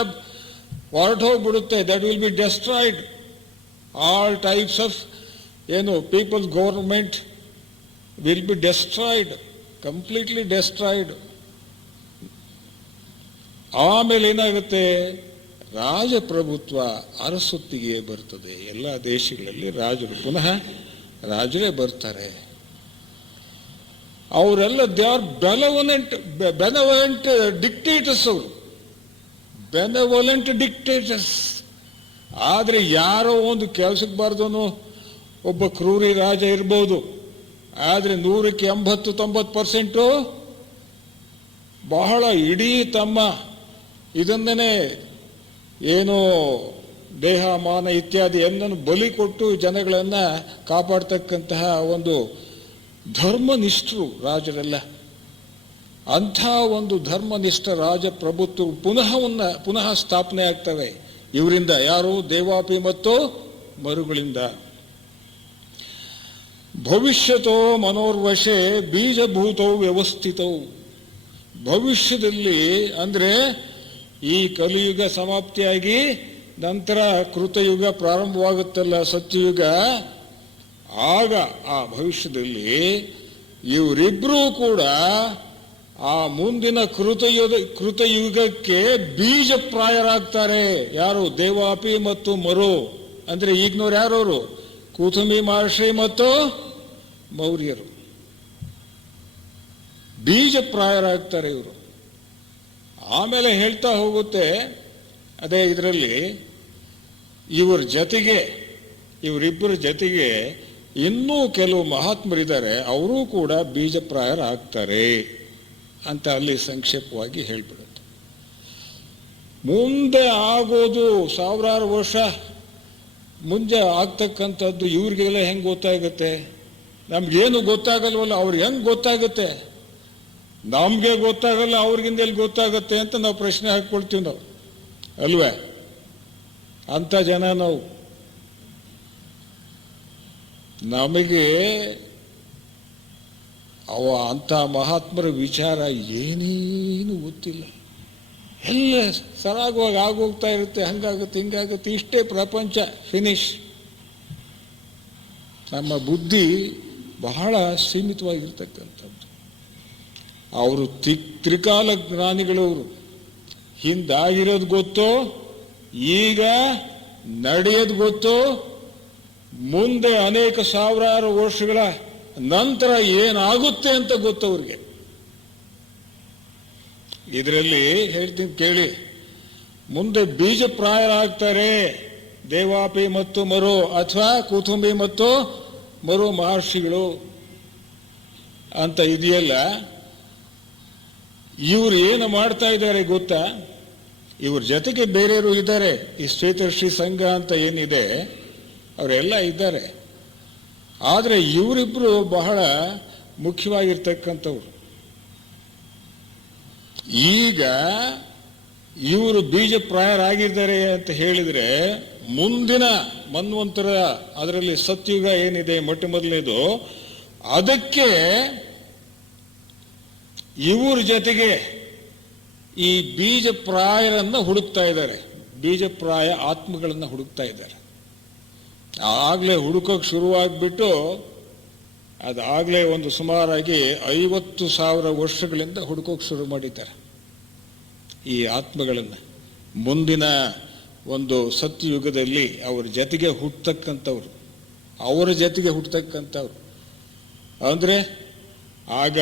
ಹೊರಟೋಗ್ಬಿಡುತ್ತೆ. That will be destroyed. All types of peoples government will be destroyed, completely destroyed. ಆಮೇಲೆ ಏನಾಗುತ್ತೆ, ರಾಜಪ್ರಭುತ್ವ ಅರಸೊತ್ತಿಗೆ ಬರ್ತದೆ. ಎಲ್ಲ ದೇಶಗಳಲ್ಲಿ ರಾಜರು ಪುನಃ ರಾಜರೇ ಬರ್ತಾರೆ. ಅವರೆಲ್ಲ ದೇ ಆರ್ ಬೆನವಲೆಂಟ್ ಡಿಕ್ಟೇಟರ್ಸ್. ಅವರು ಬೆನವಲೆಂಟ್ ಡಿಕ್ಟೇಟರ್ಸ್. ಆದರೆ ಯಾರೋ ಒಂದು ಕೆಲಸಕ್ಕೆ ಬಾರ್ದವನು ಒಬ್ಬ ಕ್ರೂರಿ ರಾಜ ಇರ್ಬೋದು. ಆದರೆ 180-90% ಬಹಳ ಇಡೀ ತಮ್ಮ ಇದನ್ನೇ ದೇಹ ಮಾನ ಇತ್ಯಾದಿ ಎಲ್ಲನೂ ಬಲಿ ಕೊಟ್ಟು ಜನಗಳನ್ನು ಕಾಪಾಡ್ತಕ್ಕಂತಹ ಒಂದು ಧರ್ಮನಿಷ್ಠರು ರಾಜರೆಲ್ಲ. ಅಂಥ ಒಂದು ಧರ್ಮನಿಷ್ಠ ರಾಜಪ್ರಭುತ್ವ ಪುನಃ ಸ್ಥಾಪನೆ ಆಗ್ತವೆ ಇವರಿಂದ. ಯಾರು? ದೇವಾಪಿ ಮತ್ತು ಮರುಗಳಿಂದ. ಭವಿಷ್ಯತೋ ಮನೋರ್ವಶೆ ಬೀಜಭೂತೌ ವ್ಯವಸ್ಥಿತೌ. ಭವಿಷ್ಯದಲ್ಲಿ ಅಂದರೆ ಈ ಕಲಿಯುಗ ಸಮಾಪ್ತಿಯಾಗಿ ನಂತರ ಕೃತಯುಗ ಪ್ರಾರಂಭವಾಗುತ್ತಲ್ಲ, ಸತ್ಯಯುಗ. ಆಗ ಆ ಭವಿಷ್ಯದಲ್ಲಿ ಇವರಿಬ್ಬರೂ ಕೂಡ ಆ ಮುಂದಿನ ಕೃತಯುಗಕ್ಕೆ ಬೀಜಪ್ರಾಯರಾಗ್ತಾರೆ. ಯಾರು? ದೇವಾಪಿ ಮತ್ತು ಮರು. ಅಂದ್ರೆ ಈಗಿನವ್ರು ಯಾರವರು? ಕೂತಂಬಿ ಮಹರ್ಷಿ ಮತ್ತು ಮೌರ್ಯರು ಬೀಜಪ್ರಾಯರಾಗ್ತಾರೆ ಇವರು. ಆಮೇಲೆ ಹೇಳ್ತಾ ಹೋಗುತ್ತೆ, ಅದೇ ಇದರಲ್ಲಿ ಇವರಿಬ್ಬರ ಜೊತೆಗೆ ಇನ್ನೂ ಕೆಲವು ಮಹಾತ್ಮರಿದ್ದಾರೆ, ಅವರೂ ಕೂಡ ಬೀಜಪ್ರಾಯರಾಗ್ತಾರೆ ಅಂತ ಅಲ್ಲಿ ಸಂಕ್ಷೇಪವಾಗಿ ಹೇಳ್ಬಿಡುತ್ತೆ. ಮುಂದೆ ಆಗೋದು ಸಾವಿರಾರು ವರ್ಷ ಮುಂದೆ ಆಗ್ತಕ್ಕಂಥದ್ದು ಇವ್ರಿಗೆಲ್ಲ ಹೆಂಗೆ ಗೊತ್ತಾಗುತ್ತೆ? ನಮ್ಗೇನು ಗೊತ್ತಾಗಲ್ವಲ್ಲ, ಅವ್ರಿಗೆ ಹೆಂಗೆ ಗೊತ್ತಾಗುತ್ತೆ? ನಮಗೆ ಗೊತ್ತಾಗಲ್ಲ, ಅವ್ರಿಗಿಂದ ಎಲ್ಲಿ ಗೊತ್ತಾಗುತ್ತೆ ಅಂತ ನಾವು ಪ್ರಶ್ನೆ ಹಾಕ್ಕೊಳ್ತೀವಿ ನಾವು, ಅಲ್ವೇ? ಅಂಥ ಜನ ನಾವು. ನಮಗೆ ಅಂಥ ಮಹಾತ್ಮರ ವಿಚಾರ ಏನೇನು ಗೊತ್ತಿಲ್ಲ. ಎಲ್ಲ ಸರಾಗವಾಗಿ ಆಗೋಗ್ತಾ ಇರುತ್ತೆ, ಹಂಗಾಗುತ್ತೆ ಹಿಂಗಾಗುತ್ತೆ, ಇಷ್ಟೇ ಪ್ರಪಂಚ, ಫಿನಿಶ್. ನಮ್ಮ ಬುದ್ಧಿ ಬಹಳ ಸೀಮಿತವಾಗಿರ್ತಕ್ಕಂಥದ್ದು. ಅವರು ತ್ರಿಕಾಲ ಜ್ಞಾನಿಗಳವರು. ಹಿಂದಾಗಿರೋದು ಗೊತ್ತೋ, ಈಗ ನಡೆಯೋದು ಗೊತ್ತೋ, ಮುಂದೆ ಅನೇಕ ಸಾವಿರಾರು ವರ್ಷಗಳ ನಂತರ ಏನಾಗುತ್ತೆ ಅಂತ ಗೊತ್ತವ್ರಿಗೆ. ಇದರಲ್ಲಿ ಹೇಳ್ತೀನಿ ಕೇಳಿ. ಮುಂದೆ ಬೀಜಪ್ರಾಯರಾಗ್ತಾರೆ ದೇವಾಪಿ ಮತ್ತು ಮರು, ಅಥವಾ ಕೂತುಂಬಿ ಮತ್ತು ಮರು ಮಹರ್ಷಿಗಳು ಅಂತ ಇದೆಯಲ್ಲ. ಇವರು ಏನು ಮಾಡ್ತಾ ಇದ್ದಾರೆ ಗೊತ್ತಾ? ಇವ್ರ ಜೊತೆಗೆ ಬೇರೆಯವರು ಇದ್ದಾರೆ. ಈ ಶ್ವೇತರ್ಷಿ ಸಂಘ ಅಂತ ಏನಿದೆ ಅವರೆಲ್ಲ ಇದ್ದಾರೆ. ಆದರೆ ಇವರಿಬ್ಬರು ಬಹಳ ಮುಖ್ಯವಾಗಿರ್ತಕ್ಕಂಥವ್ರು. ಈಗ ಇವರು ಬೀಜಪ್ರಾಯರಾಗಿದ್ದಾರೆ ಅಂತ ಹೇಳಿದರೆ, ಮುಂದಿನ ಮನ್ವಂತರ ಅದರಲ್ಲಿ ಸತ್ಯುಗ ಏನಿದೆ ಮೊಟ್ಟ ಮೊದಲನೇದು, ಅದಕ್ಕೆ ಇವ್ರ ಜೊತೆಗೆ ಈ ಬೀಜಪ್ರಾಯರನ್ನು ಹುಡುಕ್ತಾ ಇದ್ದಾರೆ. ಬೀಜಪ್ರಾಯ ಆತ್ಮಗಳನ್ನು ಹುಡುಕ್ತಾ ಇದ್ದಾರೆ. ಆಗಲೇ ಹುಡುಕೋಕೆ ಶುರುವಾಗ್ಬಿಟ್ಟು ಅದಾಗಲೇ ಒಂದು ಸುಮಾರಾಗಿ 50,000 ವರ್ಷಗಳಿಂದ ಹುಡುಕೋಕೆ ಶುರು ಮಾಡಿದ್ದಾರೆ ಈ ಆತ್ಮಗಳನ್ನು. ಮುಂದಿನ ಒಂದು ಸತ್ಯಯುಗದಲ್ಲಿ ಅವರ ಜೊತೆಗೆ ಹುಟ್ಟತಕ್ಕಂಥವ್ರು, ಅವರ ಜೊತೆಗೆ ಹುಟ್ಟತಕ್ಕಂಥವ್ರು ಅಂದರೆ ಆಗ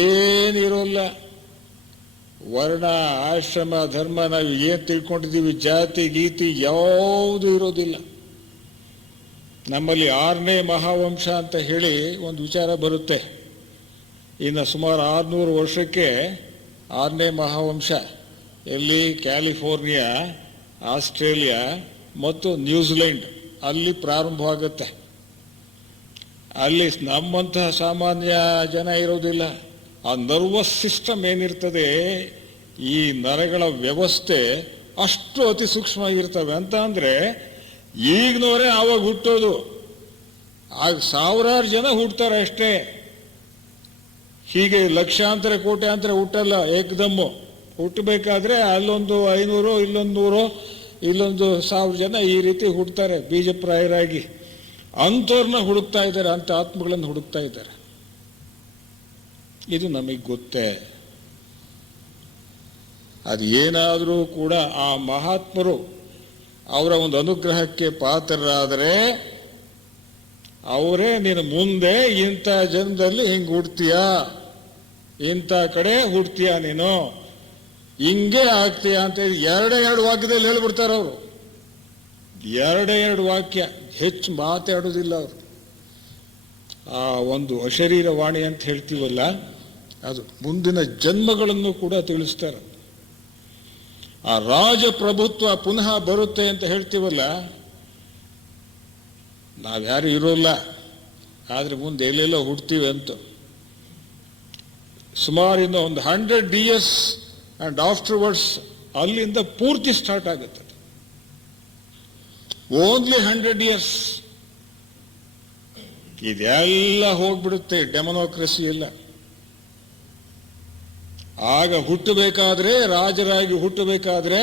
ಏನಿರೋಲ್ಲ. ವರ್ಣ ಆಶ್ರಮ ಧರ್ಮ ನಾವು ಏನು ತಿಳ್ಕೊಂಡಿದ್ದೀವಿ, ಜಾತಿ ಗೀತಿ ಯಾವುದೂ ಇರೋದಿಲ್ಲ. ನಮ್ಮಲ್ಲಿ 6ನೇ ಮಹಾವಂಶ ಅಂತ ಹೇಳಿ ಒಂದು ವಿಚಾರ ಬರುತ್ತೆ. ಇನ್ನು ಸುಮಾರು 600 ವರ್ಷಕ್ಕೆ 6ನೇ ಮಹಾವಂಶ ಎಲ್ಲಿ ಕ್ಯಾಲಿಫೋರ್ನಿಯಾ, ಆಸ್ಟ್ರೇಲಿಯಾ ಮತ್ತು ನ್ಯೂಜಿಲೆಂಡ್ ಅಲ್ಲಿ ಪ್ರಾರಂಭವಾಗುತ್ತೆ. ಅಲ್ಲಿ ನಮ್ಮಂತಹ ಸಾಮಾನ್ಯ ಜನ ಇರೋದಿಲ್ಲ. ಆ ನರ್ವಸ್ ಸಿಸ್ಟಮ್ ಏನಿರ್ತದೆ, ಈ ನರಗಳ ವ್ಯವಸ್ಥೆ ಅಷ್ಟು ಅತಿ ಸೂಕ್ಷ್ಮವಾಗಿರ್ತವೆ. ಅಂತ ಅಂದರೆ ಈಗಿನವರೇ ಆವಾಗ ಹುಟ್ಟೋದು, ಆಗ ಸಾವಿರಾರು ಜನ ಹುಟ್ಟತಾರೆ ಅಷ್ಟೇ. ಹೀಗೆ ಲಕ್ಷಾಂತರ ಕೋಟ್ಯಾಂತರ ಹುಟ್ಟಲ್ಲ ಏಕದಮ್ಮು. ಹುಟ್ಟಬೇಕಾದ್ರೆ ಅಲ್ಲೊಂದು 500 ಇಲ್ಲೊಂದು 100 ಇಲ್ಲೊಂದು 1000 ಜನ ಈ ರೀತಿ ಹುಡ್ತಾರೆ ಬೀಜಪ್ರಾಯರಾಗಿ. ಅಂಥವ್ರನ್ನ ಹುಡುಕ್ತಾ ಇದ್ದಾರೆ, ಅಂಥ ಆತ್ಮಗಳನ್ನು ಹುಡುಕ್ತಾ ಇದ್ದಾರೆ. ಇದು ನಮಗೆ ಗೊತ್ತೇ. ಅದು ಏನಾದರೂ ಕೂಡ ಆ ಮಹಾತ್ಮರು ಅವರ ಒಂದು ಅನುಗ್ರಹಕ್ಕೆ ಪಾತ್ರರಾದರೆ ಅವರೇ ನೀನು ಮುಂದೆ ಇಂಥ ಜನ್ಮದಲ್ಲಿ ಹಿಂಗೆ ಹುಡ್ತೀಯಾ, ಇಂಥ ಕಡೆ ಹುಡ್ತೀಯಾ, ನೀನು ಹಿಂಗೆ ಆಗ್ತೀಯಾ ಅಂತ ಎರಡು ವಾಕ್ಯದಲ್ಲಿ ಹೇಳ್ಬಿಡ್ತಾರೆ ಅವರು. ಎರಡು ವಾಕ್ಯ, ಹೆಚ್ಚು ಮಾತಾಡೋದಿಲ್ಲ ಅವರು. ಆ ಒಂದು ಅಶರೀರ ವಾಣಿ ಅಂತ ಹೇಳ್ತೀವಲ್ಲ, ಅದು ಮುಂದಿನ ಜನ್ಮಗಳನ್ನು ಕೂಡ ತಿಳಿಸ್ತಾರೆ. ಆ ರಾಜಪ್ರಭುತ್ವ ಪುನಃ ಬರುತ್ತೆ ಅಂತ ಹೇಳ್ತೀವಲ್ಲ, ನಾವ್ಯಾರು ಇರೋಲ್ಲ, ಆದರೆ ಮುಂದೆ ಎಲ್ಲೆಲ್ಲೋ ಹುಡ್ತೀವಿ ಅಂತ. ಸುಮಾರು ಇನ್ನು ಒಂದು 100 years ಆ್ಯಂಡ್ ಆಫ್ಟರ್ವರ್ಡ್ಸ್ ಅಲ್ಲಿಂದ ಪೂರ್ತಿ ಸ್ಟಾರ್ಟ್ ಆಗುತ್ತೆ. ಓನ್ಲಿ 100 years ಇದೆಲ್ಲ ಹೋಗ್ಬಿಡುತ್ತೆ, ಡೆಮೋಕ್ರಸಿ ಇಲ್ಲ. ಆಗ ಹುಟ್ಟಬೇಕಾದ್ರೆ, ರಾಜರಾಗಿ ಹುಟ್ಟಬೇಕಾದ್ರೆ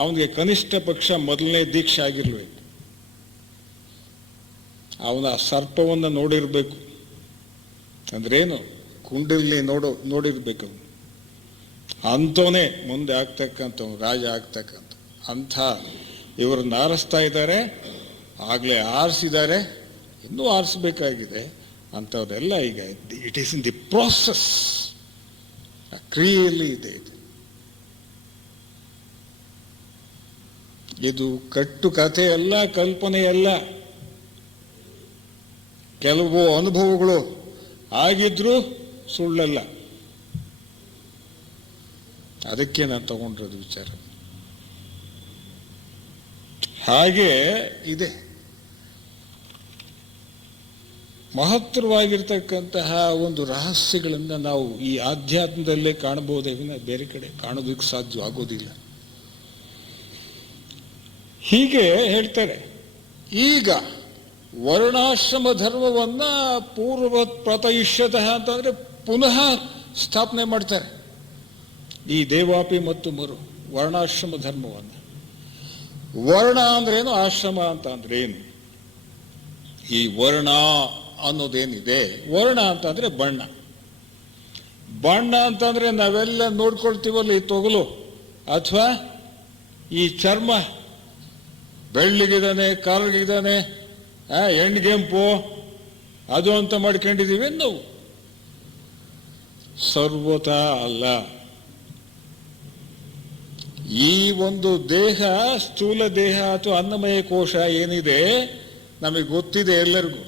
ಅವನಿಗೆ ಕನಿಷ್ಠ ಪಕ್ಷ ಮೊದಲನೇ ದೀಕ್ಷೆ ಆಗಿರ್ಬೇಕು. ಅವನ ಸರ್ಪವನ್ನು ನೋಡಿರ್ಬೇಕು. ಅಂದ್ರೇನು? ಕುಂಡಲಿ ನೋಡಿರ್ಬೇಕು. ಅಂಥವನೇ ಮುಂದೆ ಆಗ್ತಕ್ಕಂಥ ರಾಜ ಆಗ್ತಕ್ಕಂಥ. ಅಂಥ ಇವರನ್ನು ಆರಿಸ್ತಾ ಇದ್ದಾರೆ, ಆಗಲೇ ಆರಿಸಿದ್ದಾರೆ, ಇನ್ನೂ ಆರಿಸಬೇಕಾಗಿದೆ. ಅಂಥವ್ರೆಲ್ಲ ಈಗ it is in the process, ಕ್ರಿಯೆಯಲ್ಲಿ ಇದೆ. ಇದು ಕಟ್ಟು ಕಥೆಯಲ್ಲ, ಕಲ್ಪನೆಯಲ್ಲ. ಕೆಲವು ಅನುಭವಗಳು ಆಗಿದ್ರೂ ಸುಳ್ಳಲ್ಲ. ಅದಕ್ಕೆ ನಾನು ತಗೊಂಡಿರೋದು ವಿಚಾರ ಹಾಗೆ ಇದೆ. ಮಹತ್ತರವಾಗಿರ್ತಕ್ಕಂತಹ ಒಂದು ರಹಸ್ಯಗಳನ್ನು ನಾವು ಈ ಆಧ್ಯಾತ್ಮದಲ್ಲೇ ಕಾಣಬಹುದೇ ವಿನ ಬೇರೆ ಕಡೆ ಕಾಣೋದಕ್ಕೆ ಸಾಧ್ಯವಾಗೋದಿಲ್ಲ. ಹೀಗೆ ಹೇಳ್ತಾರೆ. ಈಗ ವರ್ಣಾಶ್ರಮ ಧರ್ಮವನ್ನ ಪೂರ್ವವತ್ ಪ್ರತಯಿಷ್ಯತಃ ಅಂತಂದ್ರೆ ಪುನಃ ಸ್ಥಾಪನೆ ಮಾಡ್ತಾರೆ. ಈ ದೇವಾಪಿ ಮತ್ತು ಮರು ವರ್ಣಾಶ್ರಮ ಧರ್ಮವನ್ನು. ವರ್ಣ ಅಂದ್ರೇನು, ಆಶ್ರಮ ಅಂತ ಅಂದ್ರೆ ಏನು? ಈ ವರ್ಣ ಅನ್ನೋದೇನಿದೆ, ವರ್ಣ ಅಂತಂದ್ರೆ ಬಣ್ಣ. ಬಣ್ಣ ಅಂತಂದ್ರೆ ನಾವೆಲ್ಲ ನೋಡ್ಕೊಳ್ತೀವಲ್ಲ, ಈ ತೊಗಲು ಅಥವಾ ಈ ಚರ್ಮ, ಬೆಳ್ಳಿಗಿದ್ದಾನೆ, ಕರ್ಗಿದ್ದಾನೆ, ಎಣ್ಗೆಂಪು ಅದು ಅಂತ ಮಾಡ್ಕೊಂಡಿದ್ದೀವಿ ನಾವು. ಸರ್ವತಾ ಅಲ್ಲ. ಈ ಒಂದು ದೇಹ, ಸ್ಥೂಲ ದೇಹ ಅಥವಾ ಅನ್ನಮಯ ಕೋಶ ಏನಿದೆ ನಮಗೆ ಗೊತ್ತಿದೆ ಎಲ್ಲರಿಗೂ.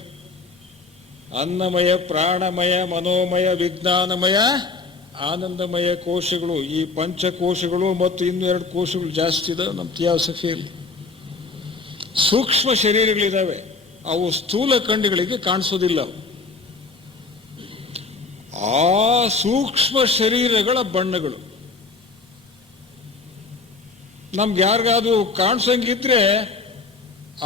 ಅನ್ನಮಯ, ಪ್ರಾಣಮಯ, ಮನೋಮಯ, ವಿಜ್ಞಾನಮಯ, ಆನಂದಮಯ ಕೋಶಗಳು, ಈ ಪಂಚಕೋಶಗಳು ಮತ್ತು ಇನ್ನೂ 2 ಕೋಶಗಳು ಜಾಸ್ತಿ ಇದಾವೆ ನಮ್ಮ ಥಿಯಾಸಫಿಯಲ್ಲಿ. ಸೂಕ್ಷ್ಮ ಶರೀರಗಳಿದ್ದಾವೆ, ಅವು ಸ್ಥೂಲ ಕಣ್ಣುಗಳಿಗೆ ಕಾಣಿಸೋದಿಲ್ಲ. ಆ ಸೂಕ್ಷ್ಮ ಶರೀರಗಳ ಬಣ್ಣಗಳು ನಮ್ಗೆ ಯಾರಿಗಾದ್ರೂ ಕಾಣಿಸಂಗಿದ್ರೆ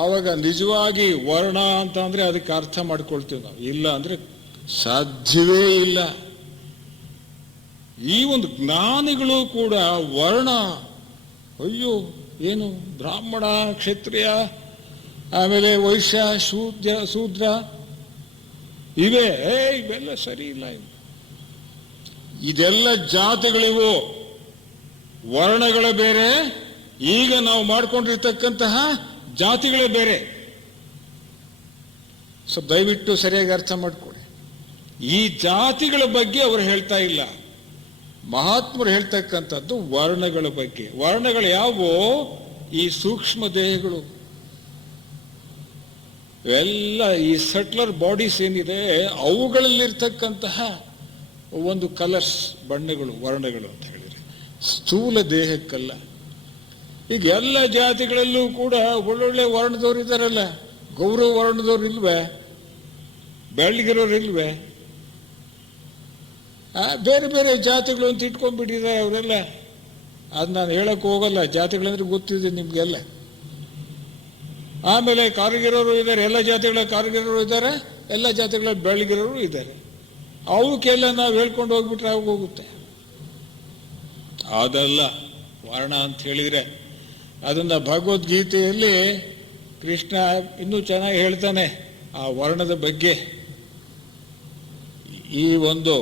ಆವಾಗ ನಿಜವಾಗಿ ವರ್ಣ ಅಂತ ಅಂದ್ರೆ ಅದಕ್ಕೆ ಅರ್ಥ ಮಾಡ್ಕೊಳ್ತೀವಿ ನಾವು. ಇಲ್ಲ ಅಂದ್ರೆ ಸಾಧ್ಯವೇ ಇಲ್ಲ. ಈ ಒಂದು ಜ್ಞಾನಿಗಳು ಕೂಡ ವರ್ಣ, ಅಯ್ಯೋ ಏನು ಬ್ರಾಹ್ಮಣ, ಕ್ಷತ್ರಿಯ, ಆಮೇಲೆ ವೈಶ್ಯ, ಶೂದ್ರ ಇವೆಲ್ಲ ಸರಿ ಇಲ್ಲ. ಇದೆಲ್ಲ ಜಾತಿಗಳಿವು, ವರ್ಣಗಳ ಬೇರೆ, ಈಗ ನಾವು ಮಾಡಿಕೊಂಡಿರ್ತಕ್ಕಂತಹ ಜಾತಿಗಳೇ ಬೇರೆ. ಸ್ವಲ್ಪ ದಯವಿಟ್ಟು ಸರಿಯಾಗಿ ಅರ್ಥ ಮಾಡಿಕೊಡಿ. ಈ ಜಾತಿಗಳ ಬಗ್ಗೆ ಅವರು ಹೇಳ್ತಾ ಇಲ್ಲ. ಮಹಾತ್ಮರು ಹೇಳ್ತಕ್ಕಂಥದ್ದು ವರ್ಣಗಳ ಬಗ್ಗೆ. ವರ್ಣಗಳು ಯಾವುವು? ಈ ಸೂಕ್ಷ್ಮ ದೇಹಗಳು ಎಲ್ಲ, ಈ ಸಟ್ಲರ್ ಬಾಡೀಸ್ ಏನಿದೆ ಅವುಗಳಲ್ಲಿರ್ತಕ್ಕಂತಹ ಒಂದು ಕಲರ್ಸ್, ಬಣ್ಣಗಳು, ವರ್ಣಗಳು ಅಂತ ಹೇಳಿದ್ರೆ ಸ್ಥೂಲ ದೇಹಕ್ಕಲ್ಲ. ಈಗ ಎಲ್ಲ ಜಾತಿಗಳಲ್ಲೂ ಕೂಡ ಒಳ್ಳೊಳ್ಳೆ ವರ್ಣದವ್ರು ಇದ್ದಾರಲ್ಲ, ಗೌರವ ವರ್ಣದವ್ರು ಇಲ್ವೇ? ಬೆಳಗಿರೋರು ಇಲ್ವೇ? ಬೇರೆ ಬೇರೆ ಜಾತಿಗಳು ಅಂತ ಇಟ್ಕೊಂಡ್ಬಿಟ್ಟಿದ್ದಾರೆ ಅವರೆಲ್ಲ. ಅದು ನಾನು ಹೇಳಕ್ಕೆ ಹೋಗಲ್ಲ, ಜಾತಿಗಳಂದ್ರೆ ಗೊತ್ತಿದೆ ನಿಮ್ಗೆಲ್ಲ. ಆಮೇಲೆ ಕಾರಿಗಿರೋರು ಇದ್ದಾರೆ, ಎಲ್ಲ ಜಾತಿಗಳ ಕಾರಿಗಿರೋರು ಇದ್ದಾರೆ, ಎಲ್ಲ ಜಾತಿಗಳ ಬೆಳಗಿರೋರು ಇದ್ದಾರೆ. ಅವಕ್ಕೆಲ್ಲ ನಾವು ಹೇಳ್ಕೊಂಡು ಹೋಗ್ಬಿಟ್ರೆ ಆಗೋಗುತ್ತೆ. ಅದಲ್ಲ ವರ್ಣ ಅಂತ ಹೇಳಿದ್ರೆ ಅದನ್ನ ಭಗವದ್ಗೀತೆಯಲ್ಲಿ ಕೃಷ್ಣ ಇನ್ನೂ ಚೆನ್ನಾಗಿ ಹೇಳ್ತಾನೆ ಆ ವರ್ಣದ ಬಗ್ಗೆ. ಈ ಒಂದು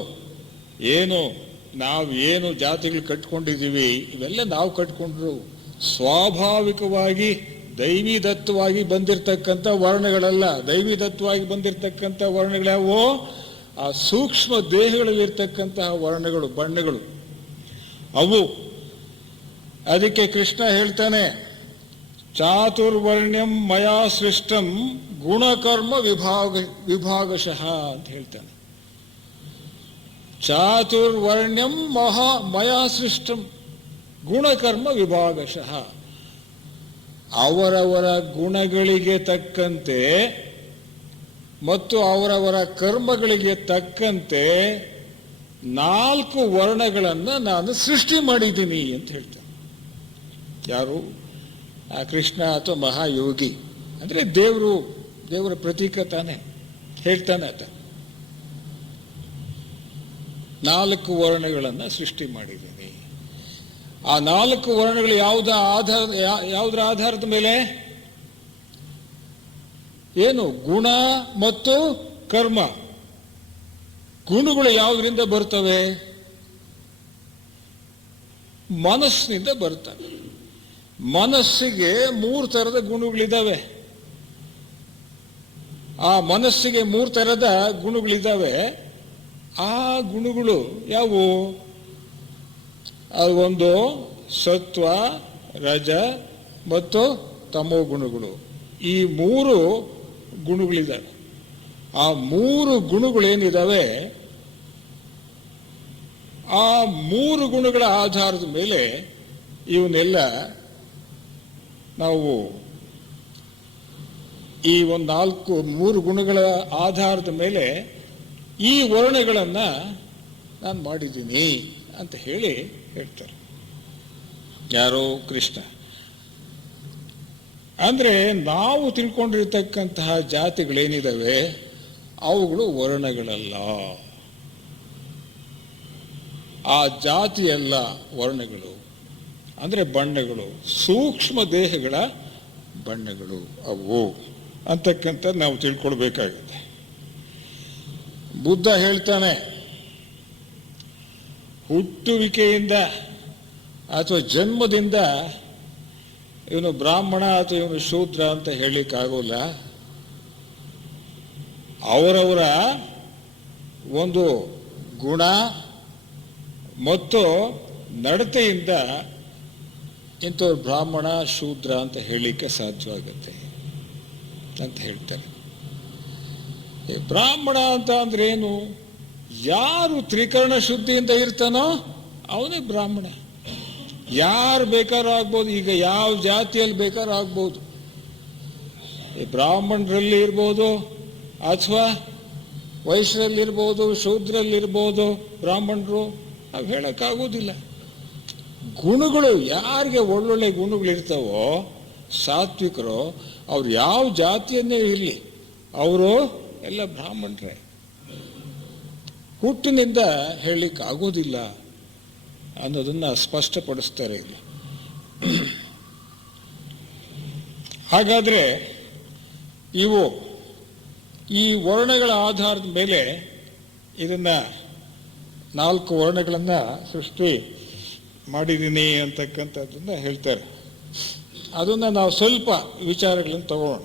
ಏನು ಜಾತಿಗಳು ಕಟ್ಕೊಂಡಿದ್ದೀವಿ, ಇವೆಲ್ಲ ನಾವು ಕಟ್ಕೊಂಡ್ರು ಸ್ವಾಭಾವಿಕವಾಗಿ ದೈವಿದತ್ತವಾಗಿ ಬಂದಿರತಕ್ಕಂಥ ವರ್ಣಗಳಲ್ಲ. ದೈವಿದತ್ತವಾಗಿ ಬಂದಿರತಕ್ಕಂಥ ವರ್ಣಗಳ್ಯಾವೋ ಆ ಸೂಕ್ಷ್ಮ ದೇಹಗಳಲ್ಲಿರ್ತಕ್ಕಂತಹ ವರ್ಣಗಳು, ಬಣ್ಣಗಳು ಅವು. ಅದಕ್ಕೆ ಕೃಷ್ಣ ಹೇಳ್ತಾನೆ, ಚಾತುರ್ವರ್ಣ್ಯಂ ಮಯಾ ಸೃಷ್ಟಂ ಗುಣಕರ್ಮ ವಿಭಾಗಶಃ ಅಂತ ಹೇಳ್ತಾನೆ. ಚಾತುರ್ವರ್ಣ್ಯಂ ಮಯಾ ಸೃಷ್ಟಂ ಗುಣಕರ್ಮ ವಿಭಾಗಶಃ. ಅವರವರ ಗುಣಗಳಿಗೆ ತಕ್ಕಂತೆ ಮತ್ತು ಅವರವರ ಕರ್ಮಗಳಿಗೆ ತಕ್ಕಂತೆ 4 ವರ್ಣಗಳನ್ನು ನಾನು ಸೃಷ್ಟಿ ಮಾಡಿದ್ದೀನಿ ಅಂತ ಹೇಳ್ತಾನೆ. ಯಾರು? ಆ ಕೃಷ್ಣ ಅಥವಾ ಮಹಾಯೋಗಿ ಅಂದರೆ ದೇವರ ಪ್ರತೀಕ ತಾನೆ ಹೇಳ್ತಾನೆ ಆತ. 4 ವರ್ಣಗಳನ್ನು ಸೃಷ್ಟಿ ಮಾಡಿದ್ದೀನಿ. ಆ 4 ವರ್ಣಗಳು ಯಾವುದರ ಆಧಾರದ ಮೇಲೆ? ಏನು? ಗುಣ ಮತ್ತು ಕರ್ಮ. ಗುಣಗಳು ಯಾವುದರಿಂದ ಬರ್ತವೆ? ಮನಸ್ಸಿನಿಂದ ಬರ್ತವೆ. ಮನಸ್ಸಿಗೆ 3 ಥರದ ಗುಣಗಳಿದ್ದಾವೆ. ಆ ಮನಸ್ಸಿಗೆ 3 ಥರದ ಗುಣಗಳಿದ್ದಾವೆ. ಆ ಗುಣಗಳು ಯಾವುವು? ಅದು ಒಂದು ಸತ್ವ, ರಜ ಮತ್ತು ತಮೋ ಗುಣಗಳು. ಈ 3 ಗುಣಗಳಿದ್ದಾವೆ. ಆ 3 ಗುಣಗಳೇನಿದ್ದಾವೆ, ಆ 3 ಗುಣಗಳ ಆಧಾರದ ಮೇಲೆ ಇವನ್ನೆಲ್ಲ ನಾವು ಈ ಒಂದು 3 ಗುಣಗಳ ಆಧಾರದ ಮೇಲೆ ಈ ವರ್ಣಗಳನ್ನು ನಾನು ಮಾಡಿದ್ದೀನಿ ಅಂತ ಹೇಳ್ತಾರೆ. ಯಾರೋ? ಕೃಷ್ಣ. ಅಂದರೆ ನಾವು ತಿಳ್ಕೊಂಡಿರ್ತಕ್ಕಂತಹ ಜಾತಿಗಳೇನಿದ್ದಾವೆ ಅವುಗಳು ವರ್ಣಗಳಲ್ಲ. ಆ ಜಾತಿಯಲ್ಲ ವರ್ಣಗಳು, ಅಂದರೆ ಬಣ್ಣಗಳು, ಸೂಕ್ಷ್ಮ ದೇಹಗಳ ಬಣ್ಣಗಳು ಅವು ಅಂತಕ್ಕಂಥ ನಾವು ತಿಳ್ಕೊಳ್ಬೇಕಾಗುತ್ತೆ. ಬುದ್ಧ ಹೇಳ್ತಾನೆ, ಹುಟ್ಟುವಿಕೆಯಿಂದ ಅಥವಾ ಜನ್ಮದಿಂದ ಇವನು ಬ್ರಾಹ್ಮಣ ಅಥವಾ ಇವನು ಶೂದ್ರ ಅಂತ ಹೇಳಲಿಕ್ಕಾಗೋಲ್ಲ. ಅವರವರ ಒಂದು ಗುಣ ಮತ್ತು ನಡತೆಯಿಂದ ಇಂಥವ್ರು ಬ್ರಾಹ್ಮಣ ಶೂದ್ರ ಅಂತ ಹೇಳಲಿಕ್ಕೆ ಸಾಧ್ಯವಾಗುತ್ತೆ ಅಂತ ಹೇಳ್ತಾರೆ. ಬ್ರಾಹ್ಮಣ ಅಂತ ಅಂದ್ರೆ ಏನು? ಯಾರು ತ್ರಿಕರಣ ಶುದ್ಧಿಯಿಂದ ಇರ್ತಾನೋ ಅವನೇ ಬ್ರಾಹ್ಮಣ. ಯಾರು ಬೇಕಾದ್ರೂ ಆಗ್ಬೋದು. ಈಗ ಯಾವ ಜಾತಿಯಲ್ಲಿ ಬೇಕಾದ್ರೂ ಆಗ್ಬೋದು. ಬ್ರಾಹ್ಮಣರಲ್ಲಿ ಇರ್ಬೋದು, ಅಥವಾ ವೈಶ್ಯರಲ್ಲಿರ್ಬೋದು, ಶೂದ್ರಲ್ಲಿರ್ಬೋದು ಬ್ರಾಹ್ಮಣರು. ನಾವು ಹೇಳಕ್ಕಾಗೋದಿಲ್ಲ. ಗುಣಗಳು ಯಾರಿಗೆ ಒಳ್ಳೊಳ್ಳೆ ಗುಣಗಳಿರ್ತಾವೋ, ಸಾತ್ವಿಕರು, ಅವ್ರು ಯಾವ ಜಾತಿಯನ್ನೇ ಇರಲಿ, ಅವರು ಎಲ್ಲ ಬ್ರಾಹ್ಮಣರೇ. ಹುಟ್ಟಿನಿಂದ ಹೇಳಲಿಕ್ಕೆ ಆಗೋದಿಲ್ಲ ಅನ್ನೋದನ್ನ ಸ್ಪಷ್ಟಪಡಿಸ್ತಾರೆ ಇಲ್ಲಿ. ಹಾಗಾದ್ರೆ ಈ ವರ್ಣಗಳ ಆಧಾರದ ಮೇಲೆ ಇದನ್ನ 4 ವರ್ಣಗಳನ್ನ ಸೃಷ್ಟಿ ಮಾಡಿದ್ದೀನಿ ಅಂತಕ್ಕಂಥದ್ದನ್ನ ಹೇಳ್ತಾರೆ. ಅದನ್ನ ನಾವು ಸ್ವಲ್ಪ ವಿಚಾರಗಳನ್ನು ತಗೋಣ.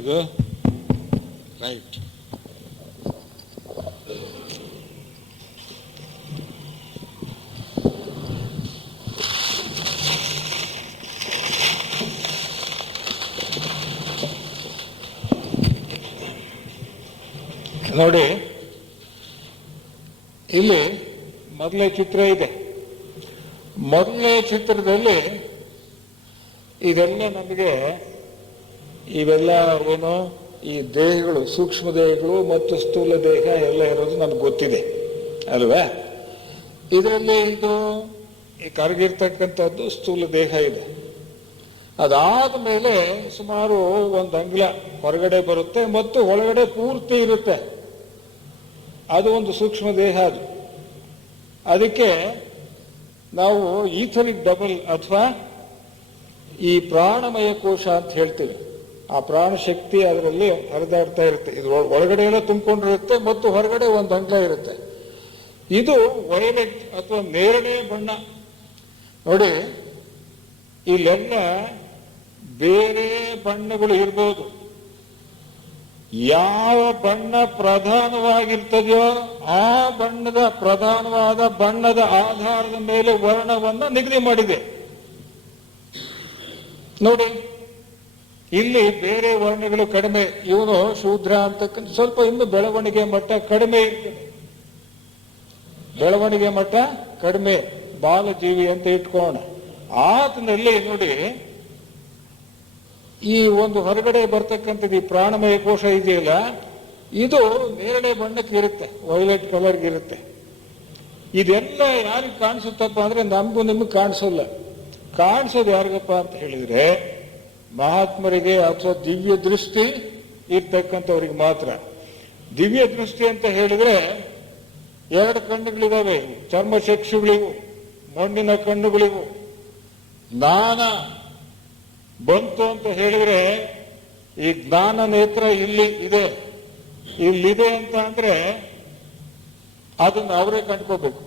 ಇದು ರೈಟ್. ನೋಡಿ, ಇಲ್ಲಿ ಮೊದಲೇ ಚಿತ್ರ ಇದೆ. ಮೊದಲನೇ ಚಿತ್ರದಲ್ಲಿ ಇದೆಲ್ಲ ನಮಗೆ ಇವೆಲ್ಲ ಏನು ಈ ದೇಹಗಳು, ಸೂಕ್ಷ್ಮ ದೇಹಗಳು ಮತ್ತು ಸ್ಥೂಲ ದೇಹ ಎಲ್ಲ ಇರೋದು ನನಗೆ ಗೊತ್ತಿದೆ ಅಲ್ವಾ. ಇದರಲ್ಲಿ ಇದು ಈ ಕರಗಿರ್ತಕ್ಕಂಥದ್ದು ಸ್ಥೂಲ ದೇಹ ಇದೆ. ಅದಾದ ಮೇಲೆ ಸುಮಾರು 1 ಅಂಗುಲ ಹೊರಗಡೆ ಬರುತ್ತೆ ಮತ್ತು ಒಳಗಡೆ ಪೂರ್ತಿ ಇರುತ್ತೆ. ಅದು ಒಂದು ಸೂಕ್ಷ್ಮ ದೇಹ. ಅದಕ್ಕೆ ನಾವು ಈಥರಿಕ್ ಡಬಲ್ ಅಥವಾ ಈ ಪ್ರಾಣಮಯ ಕೋಶ ಅಂತ ಹೇಳ್ತೀವಿ. ಆ ಪ್ರಾಣ ಶಕ್ತಿ ಅದರಲ್ಲಿ ಹರಿದಾಡ್ತಾ ಇರುತ್ತೆ. ಇದು ಒಳಗಡೆ ಎಲ್ಲ ತುಂಬಿಕೊಂಡಿರುತ್ತೆ ಮತ್ತು ಹೊರಗಡೆ ಒಂದು ಅಂಗಳ ಇರುತ್ತೆ. ಇದು ವೈಲೆಟ್ ಅಥವಾ ನೇರಳೆ ಬಣ್ಣ. ನೋಡಿ, ಇಲ್ಲೆಲ್ಲ ಬೇರೆ ಬಣ್ಣಗಳು ಇರ್ಬೋದು. ಯಾವ ಬಣ್ಣ ಪ್ರಧಾನವಾಗಿರ್ತದೆಯೋ ಆ ಬಣ್ಣದ ಪ್ರಧಾನವಾದ ಬಣ್ಣದ ಆಧಾರದ ಮೇಲೆ ವರ್ಣವನ್ನು ನಿಗದಿ ಮಾಡಿದೆ. ನೋಡಿ, ಇಲ್ಲಿ ಬೇರೆ ವರ್ಣಗಳು ಕಡಿಮೆ. ಇವನು ಶೂದ್ರ ಅಂತಕ್ಕಂಥ ಸ್ವಲ್ಪ ಇನ್ನು ಬೆಳವಣಿಗೆ ಮಟ್ಟ ಕಡಿಮೆ ಇರ್ತದೆ. ಬೆಳವಣಿಗೆ ಮಟ್ಟ ಕಡಿಮೆ, ಬಾಲಜೀವಿ ಅಂತ ಇಟ್ಕೋಣ. ಆತನಲ್ಲಿ ನೋಡಿ, ಈ ಒಂದು ಹೊರಗಡೆ ಬರ್ತಕ್ಕಂಥದ್ದು ಈ ಪ್ರಾಣಮಯ ಕೋಶ ಇದೆಯಲ್ಲ, ಇದು ನೇರಳೆ ಬಣ್ಣಕ್ಕೆ ಇರುತ್ತೆ, ವೈಲೆಟ್ ಕಲರ್ಗೆ ಇರುತ್ತೆ. ಇದೆಲ್ಲ ಯಾರಿಗೆ ಕಾಣಿಸುತ್ತಪ್ಪ ಅಂದ್ರೆ ನಮಗೂ ನಿಮ್ಗೆ ಕಾಣಿಸೋಲ್ಲ. ಕಾಣಿಸೋದು ಯಾರಿಗಪ್ಪ ಅಂತ ಹೇಳಿದ್ರೆ ಮಹಾತ್ಮರಿಗೆ ಅಥವಾ ದಿವ್ಯ ದೃಷ್ಟಿ ಇರ್ತಕ್ಕಂಥವ್ರಿಗೆ ಮಾತ್ರ. ದಿವ್ಯ ದೃಷ್ಟಿ ಅಂತ ಹೇಳಿದ್ರೆ ಎರಡು ಕಣ್ಣುಗಳಿದಾವೆ, ಚರ್ಮಚಕ್ಷುಗಳಿವು, ಮಣ್ಣಿನ ಕಣ್ಣುಗಳಿವು. ಜ್ಞಾನ ಬಂತು ಅಂತ ಹೇಳಿದ್ರೆ ಈ ಜ್ಞಾನ ನೇತ್ರ ಇಲ್ಲಿ ಇದೆ. ಇಲ್ಲಿದೆ ಅಂತ ಅಂದ್ರೆ ಅದನ್ನು ಅವರೇ ಕಂಡ್ಕೋಬೇಕು.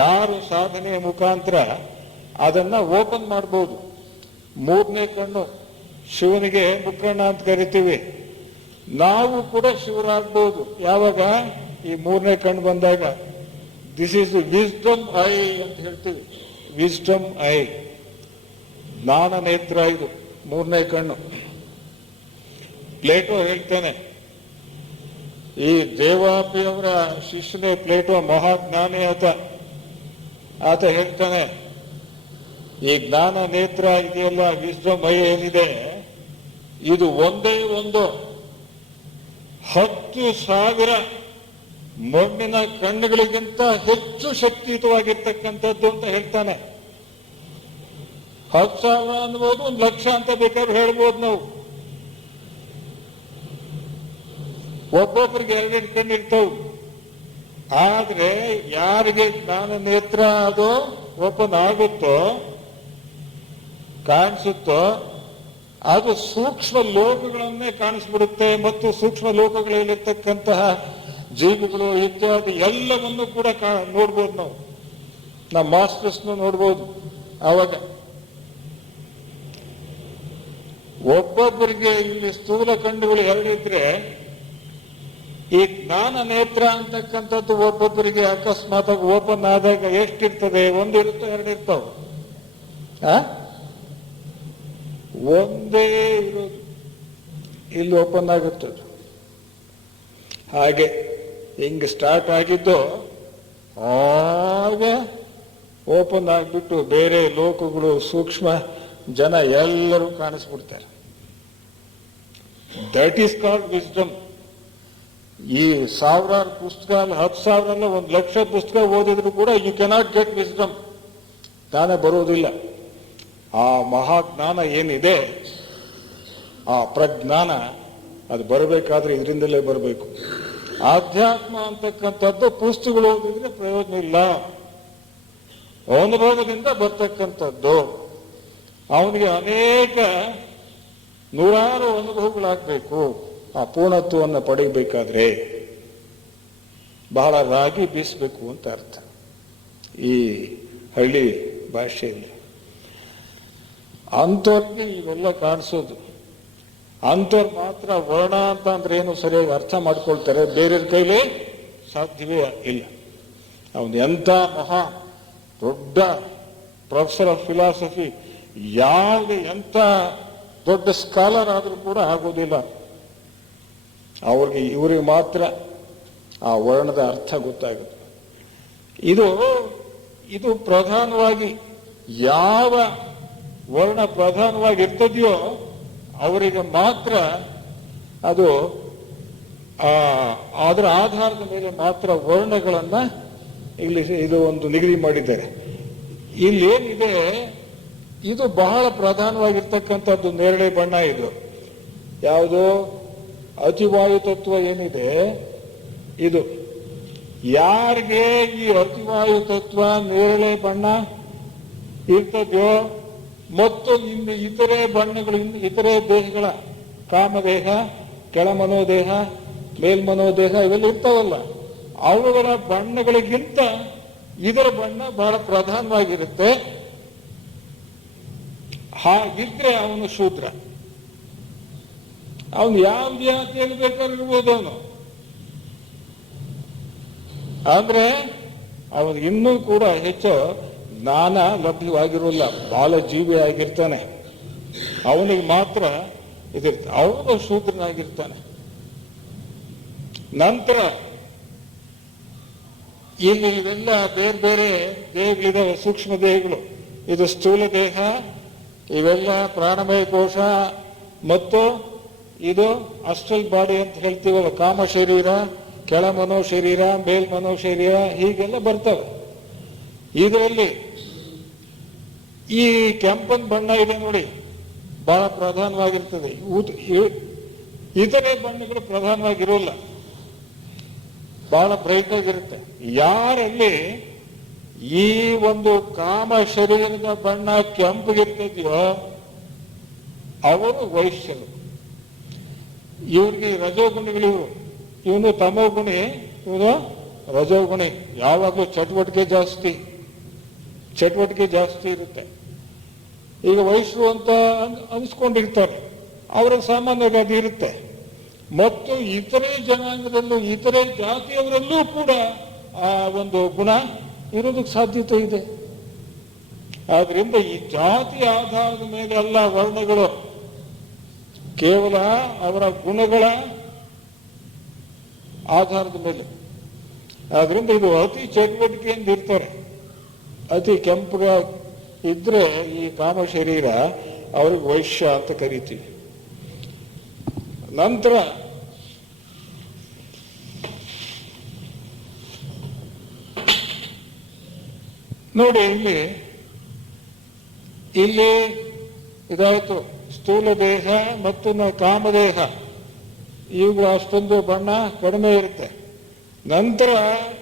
ಯಾರು ಸಾಧನೆಯ ಮುಖಾಂತರ ಅದನ್ನ ಓಪನ್ ಮಾಡ್ಬೋದು. ಮೂರನೇ ಕಣ್ಣು ಶಿವನಿಗೆ ಮುಕ್ಕಣ್ಣ ಅಂತ ಕರಿತೀವಿ. ನಾವು ಕೂಡ ಶಿವರಾಗ್ಬೋದು ಯಾವಾಗ ಈ ಮೂರನೇ ಕಣ್ಣು ಬಂದಾಗ. ದಿಸ್ ಈಸ್ ವಿಸ್ಡಮ್ ಐ ಅಂತ ಹೇಳ್ತೀವಿ. ವಿಸ್ಡಮ್ ಐ, ಜ್ಞಾನ ನೇತ್ರ, ಇದು ಮೂರನೇ ಕಣ್ಣು. ಪ್ಲೇಟೋ ಹೇಳ್ತಾನೆ, ಈ ದೇವಾಪಿಯವರ ಶಿಷ್ಯನೇ ಪ್ಲೇಟೋ, ಮಹಾಜ್ಞಾನಿ ಆತ ಹೇಳ್ತಾನೆ, ಈ ಜ್ಞಾನ ನೇತ್ರ ಇದೆಯಲ್ಲ, ವಿಸ್ಡಮ್ ಐ ಏನಿದೆ, ಇದು ಒಂದೇ ಒಂದು 10,000 ಮಣ್ಣಿನ ಕಣ್ಣುಗಳಿಗಿಂತ ಹೆಚ್ಚು ಶಕ್ತಿಯುತವಾಗಿರ್ತಕ್ಕಂಥದ್ದು ಅಂತ ಹೇಳ್ತಾನೆ. 10,000 ಅನ್ಬೋದು, 1,00,000 ಅಂತ ಬೇಕಾದ್ರೂ ಹೇಳ್ಬೋದು ನಾವು. ಒಬ್ಬೊಬ್ಬರಿಗೆ 2 ಕಣ್ಣಿರ್ತಾವ್. ಆದ್ರೆ ಯಾರಿಗೆ ಜ್ಞಾನ ನೇತ್ರ ಅದು ಓಪನ್ ಆಗುತ್ತೋ, ಕಾಣಿಸುತ್ತೋ, ಅದು ಸೂಕ್ಷ್ಮ ಲೋಕಗಳನ್ನೇ ಕಾಣಿಸ್ಬಿಡುತ್ತೆ. ಮತ್ತು ಸೂಕ್ಷ್ಮ ಲೋಕಗಳಲ್ಲಿರ್ತಕ್ಕಂತಹ ಜೀವಿಗಳು ಇತ್ಯಾದಿ ಎಲ್ಲವನ್ನು ಕೂಡ ನೋಡ್ಬೋದು ನಾವು. ನಮ್ಮ ಮಾಸ್ಟರ್ಸ್ನು ನೋಡ್ಬೋದು. ಅವಾಗ ಒಬ್ಬೊಬ್ಬರಿಗೆ ಇಲ್ಲಿ ಸ್ಥೂಲ ಕಣ್ಣುಗಳು 2 ಇದ್ರೆ, ಈ ಜ್ಞಾನ ನೇತ್ರ ಅಂತಕ್ಕಂಥದ್ದು ಒಬ್ಬೊಬ್ಬರಿಗೆ ಅಕಸ್ಮಾತ್ ಓಪನ್ ಆದಾಗ ಎಷ್ಟಿರ್ತದೆ? 1 ಇರುತ್ತೋ 2 ಇರ್ತಾವ? ಒಂದೇ ಇರೋದು, ಇಲ್ಲಿ ಓಪನ್ ಆಗುತ್ತದೆ. ಹಾಗೆ ಹಿಂಗೆ ಸ್ಟಾರ್ಟ್ ಆಗಿದ್ದು ಹಾಗೆ ಓಪನ್ ಆಗಿಬಿಟ್ಟು ಬೇರೆ ಲೋಕಗಳು, ಸೂಕ್ಷ್ಮ ಜನ ಎಲ್ಲರೂ ಕಾಣಿಸ್ಬಿಡ್ತಾರೆ. That is called wisdom. ಈ 1000 ಪುಸ್ತಕ ಅಲ್ಲ, 10,000 ಅಲ್ಲ, 1,00,000 ಪುಸ್ತಕ ಓದಿದ್ರು ಕೂಡ ಯು ಕೆನಾಟ್ ಗೆಟ್ ವಿಸ್ಡಮ್. ಜ್ಞಾನ ಬರೋದಿಲ್ಲ. ಆ ಮಹಾಜ್ಞಾನ ಏನಿದೆ, ಆ ಪ್ರಜ್ಞಾನ, ಅದು ಬರಬೇಕಾದ್ರೆ ಇದರಿಂದಲೇ ಬರಬೇಕು. ಆಧ್ಯಾತ್ಮ ಅಂತಕ್ಕಂಥದ್ದು ಪುಸ್ತಕಗಳು ಓದಿದ್ರೆ ಪ್ರಯೋಜನ ಇಲ್ಲ, ಅನುಭವದಿಂದ ಬರ್ತಕ್ಕಂಥದ್ದು. ಅವನಿಗೆ ಅನೇಕ ನೂರಾರು ಅನುಭವಗಳಾಗಬೇಕು. ಆ ಪೂರ್ಣತ್ವವನ್ನು ಪಡೆಯಬೇಕಾದ್ರೆ ಬಹಳ ರಾಗಿ ಬೀಸಬೇಕು ಅಂತ ಅರ್ಥ ಈ ಹಳ್ಳಿ ಭಾಷೆಯಲ್ಲಿ. ಅಂಥವ್ರಿಗೆ ಇವೆಲ್ಲ ಕಾಣಿಸೋದು. ಅಂಥವ್ರು ಮಾತ್ರ ವರ್ಣ ಅಂತ ಅಂದ್ರೆ ಏನು ಸರಿಯಾಗಿ ಅರ್ಥ ಮಾಡ್ಕೊಳ್ತಾರೆ. ಬೇರೆಯವ್ರ ಕೈಲಿ ಸಾಧ್ಯವೇ ಇಲ್ಲ. ಅವನು ಎಂಥ ಮಹಾ ದೊಡ್ಡ ಪ್ರೊಫೆಸರ್ ಆಫ್ ಫಿಲಾಸಫಿ, ಯಾವುದೇ ಎಂಥ ದೊಡ್ಡ ಸ್ಕಾಲರ್ ಆದರೂ ಕೂಡ ಆಗೋದಿಲ್ಲ. ಇವರಿಗೆ ಮಾತ್ರ ಆ ವರ್ಣದ ಅರ್ಥ ಗೊತ್ತಾಗುತ್ತೆ. ಇದು ಪ್ರಧಾನವಾಗಿ ಯಾವ ವರ್ಣ ಪ್ರಧಾನವಾಗಿ ಇರ್ತದೆಯೋ ಅವರಿಗೆ ಮಾತ್ರ ಅದು ಅದರ ಆಧಾರದ ಮೇಲೆ ಮಾತ್ರ ವರ್ಣಗಳನ್ನ ಇಲ್ಲಿ ಇದು ಒಂದು ನಿಗದಿ ಮಾಡಿದ್ದಾರೆ. ಇಲ್ಲಿ ಏನಿದೆ, ಇದು ಬಹಳ ಪ್ರಧಾನವಾಗಿರ್ತಕ್ಕಂಥದ್ದು ನೇರಳೆ ಬಣ್ಣ. ಇದು ಯಾವುದು ಅತಿವಾಯು ತತ್ವ ಏನಿದೆ, ಇದು ಯಾರಿಗೆ ಈ ಅತಿವಾಯು ತತ್ವ ನೇರಳೆ ಬಣ್ಣ ಇರ್ತದೆಯೋ ಮತ್ತು ಇನ್ನು ಇತರೆ ಬಣ್ಣಗಳು ಇತರೆ ದೇಹಗಳ ಕಾಮದೇಹ, ಕೆಳಮನೋದೇಹ, ಮೇಲ್ಮನೋದೇಹ ಇವೆಲ್ಲ ಇರ್ತಾವಲ್ಲ, ಅವುಗಳ ಬಣ್ಣಗಳಿಗಿಂತ ಇದರ ಬಣ್ಣ ಬಹಳ ಪ್ರಧಾನವಾಗಿರುತ್ತೆ. ಹಾಗಿದ್ರೆ ಅವನು ಶೂದ್ರ. ಅವನು ಯಾವ ಜಾತಿಯಲ್ಲಿ ಬೇಕಾದ್ರೂ ಇರ್ಬೋದು. ಅವನು ಅಂದ್ರೆ ಅವನು ಇನ್ನೂ ಕೂಡ ಹೆಚ್ಚು ಜ್ಞಾನ ಲಭ್ಯವಾಗಿರೋಲ್ಲ, ಬಾಲ ಜೀವಿ ಆಗಿರ್ತಾನೆ. ಅವನಿಗೆ ಮಾತ್ರ ಇದಿರ್ತ, ಅವನು ಶೂದ್ರನಾಗಿರ್ತಾನೆ. ನಂತರ ಇಲ್ಲಿ ಇವೆಲ್ಲ ಬೇರೆ ಬೇರೆ ದೇಹಗಳಿದಾವೆ, ಸೂಕ್ಷ್ಮ ದೇಹಗಳು. ಇದು ಸ್ಥೂಲ ದೇಹ, ಇವೆಲ್ಲ ಪ್ರಾಣಮಯ ಕೋಶ, ಮತ್ತು ಇದು ಅಸ್ಟ್ರಲ್ ಬಾಡಿ ಅಂತ ಹೇಳ್ತೀವಲ್ಲ, ಕಾಮ ಶರೀರ, ಕೆಳ ಮನೋ ಶರೀರ, ಮೇಲ್ ಮನೋ ಶರೀರ, ಹೀಗೆಲ್ಲ ಬರ್ತವೆ. ಇದರಲ್ಲಿ ಈ ಕೆಂಪನ್ ಬಣ್ಣ ಇದೆ ನೋಡಿ, ಬಹಳ ಪ್ರಧಾನವಾಗಿರ್ತದೆ. ಇತರೆ ಬಣ್ಣಗಳು ಪ್ರಧಾನವಾಗಿರೋಲ್ಲ, ಬಹಳ ಬ್ರೈಟ್ ಆಗಿರುತ್ತೆ. ಯಾರಲ್ಲಿ ಈ ಒಂದು ಕಾಮ ಶರೀರದ ಬಣ್ಣ ಕೆಂಪಗಿರ್ತದೆಯೋ ಅವರು ವೈಶ್ಯರು. ಇವ್ರಿಗೆ ರಜೋಗುಣಿಗಳು, ಇವನು ತಮೋಗುಣಿ, ಇವನು ರಜೋಗುಣಿ. ಯಾವಾಗಲೂ ಚಟುವಟಿಕೆ ಜಾಸ್ತಿ ಇರುತ್ತೆ. ಈಗ ವೈಶ್ಯರು ಅಂತ ಅನಿಸ್ಕೊಂಡಿರ್ತಾರೆ, ಅವರ ಸಾಮಾನ್ಯವಾಗಿ ಅದು ಇರುತ್ತೆ. ಮತ್ತು ಇತರೆ ಜನಾಂಗದಲ್ಲೂ ಇತರೆ ಜಾತಿಯವರಲ್ಲೂ ಕೂಡ ಆ ಒಂದು ಗುಣ ಇರೋದಕ್ಕೆ ಸಾಧ್ಯತೆ ಇದೆ. ಆದ್ರಿಂದ ಈ ಜಾತಿ ಆಧಾರದ ಮೇಲೆ ಅಲ್ಲ ವರ್ಣಗಳು, ಕೇವಲ ಅವರ ಗುಣಗಳ ಆಧಾರದ ಮೇಲೆ. ಆದ್ರಿಂದ ಇದು ಅತಿ ಚಟುವಟಿಕೆಯಿಂದ ಇರ್ತಾರೆ. ಅತಿ ಕೆಂಪಗ ಇದ್ರೆ ಈ ಕಾಮ ಶರೀರ, ಅವ್ರಿಗೆ ವೈಶ್ಯ ಅಂತ ಕರಿತೀವಿ. ನಂತರ ನೋಡಿ, ಇಲ್ಲಿ ಇದಾಯ್ತು ಸ್ಥೂಲ ದೇಹ ಮತ್ತು ಕಾಮದೇಹ, ಇವುಗಳು ಅಷ್ಟೊಂದು ಬಣ್ಣ ಕಡಿಮೆ ಇರುತ್ತೆ. ನಂತರ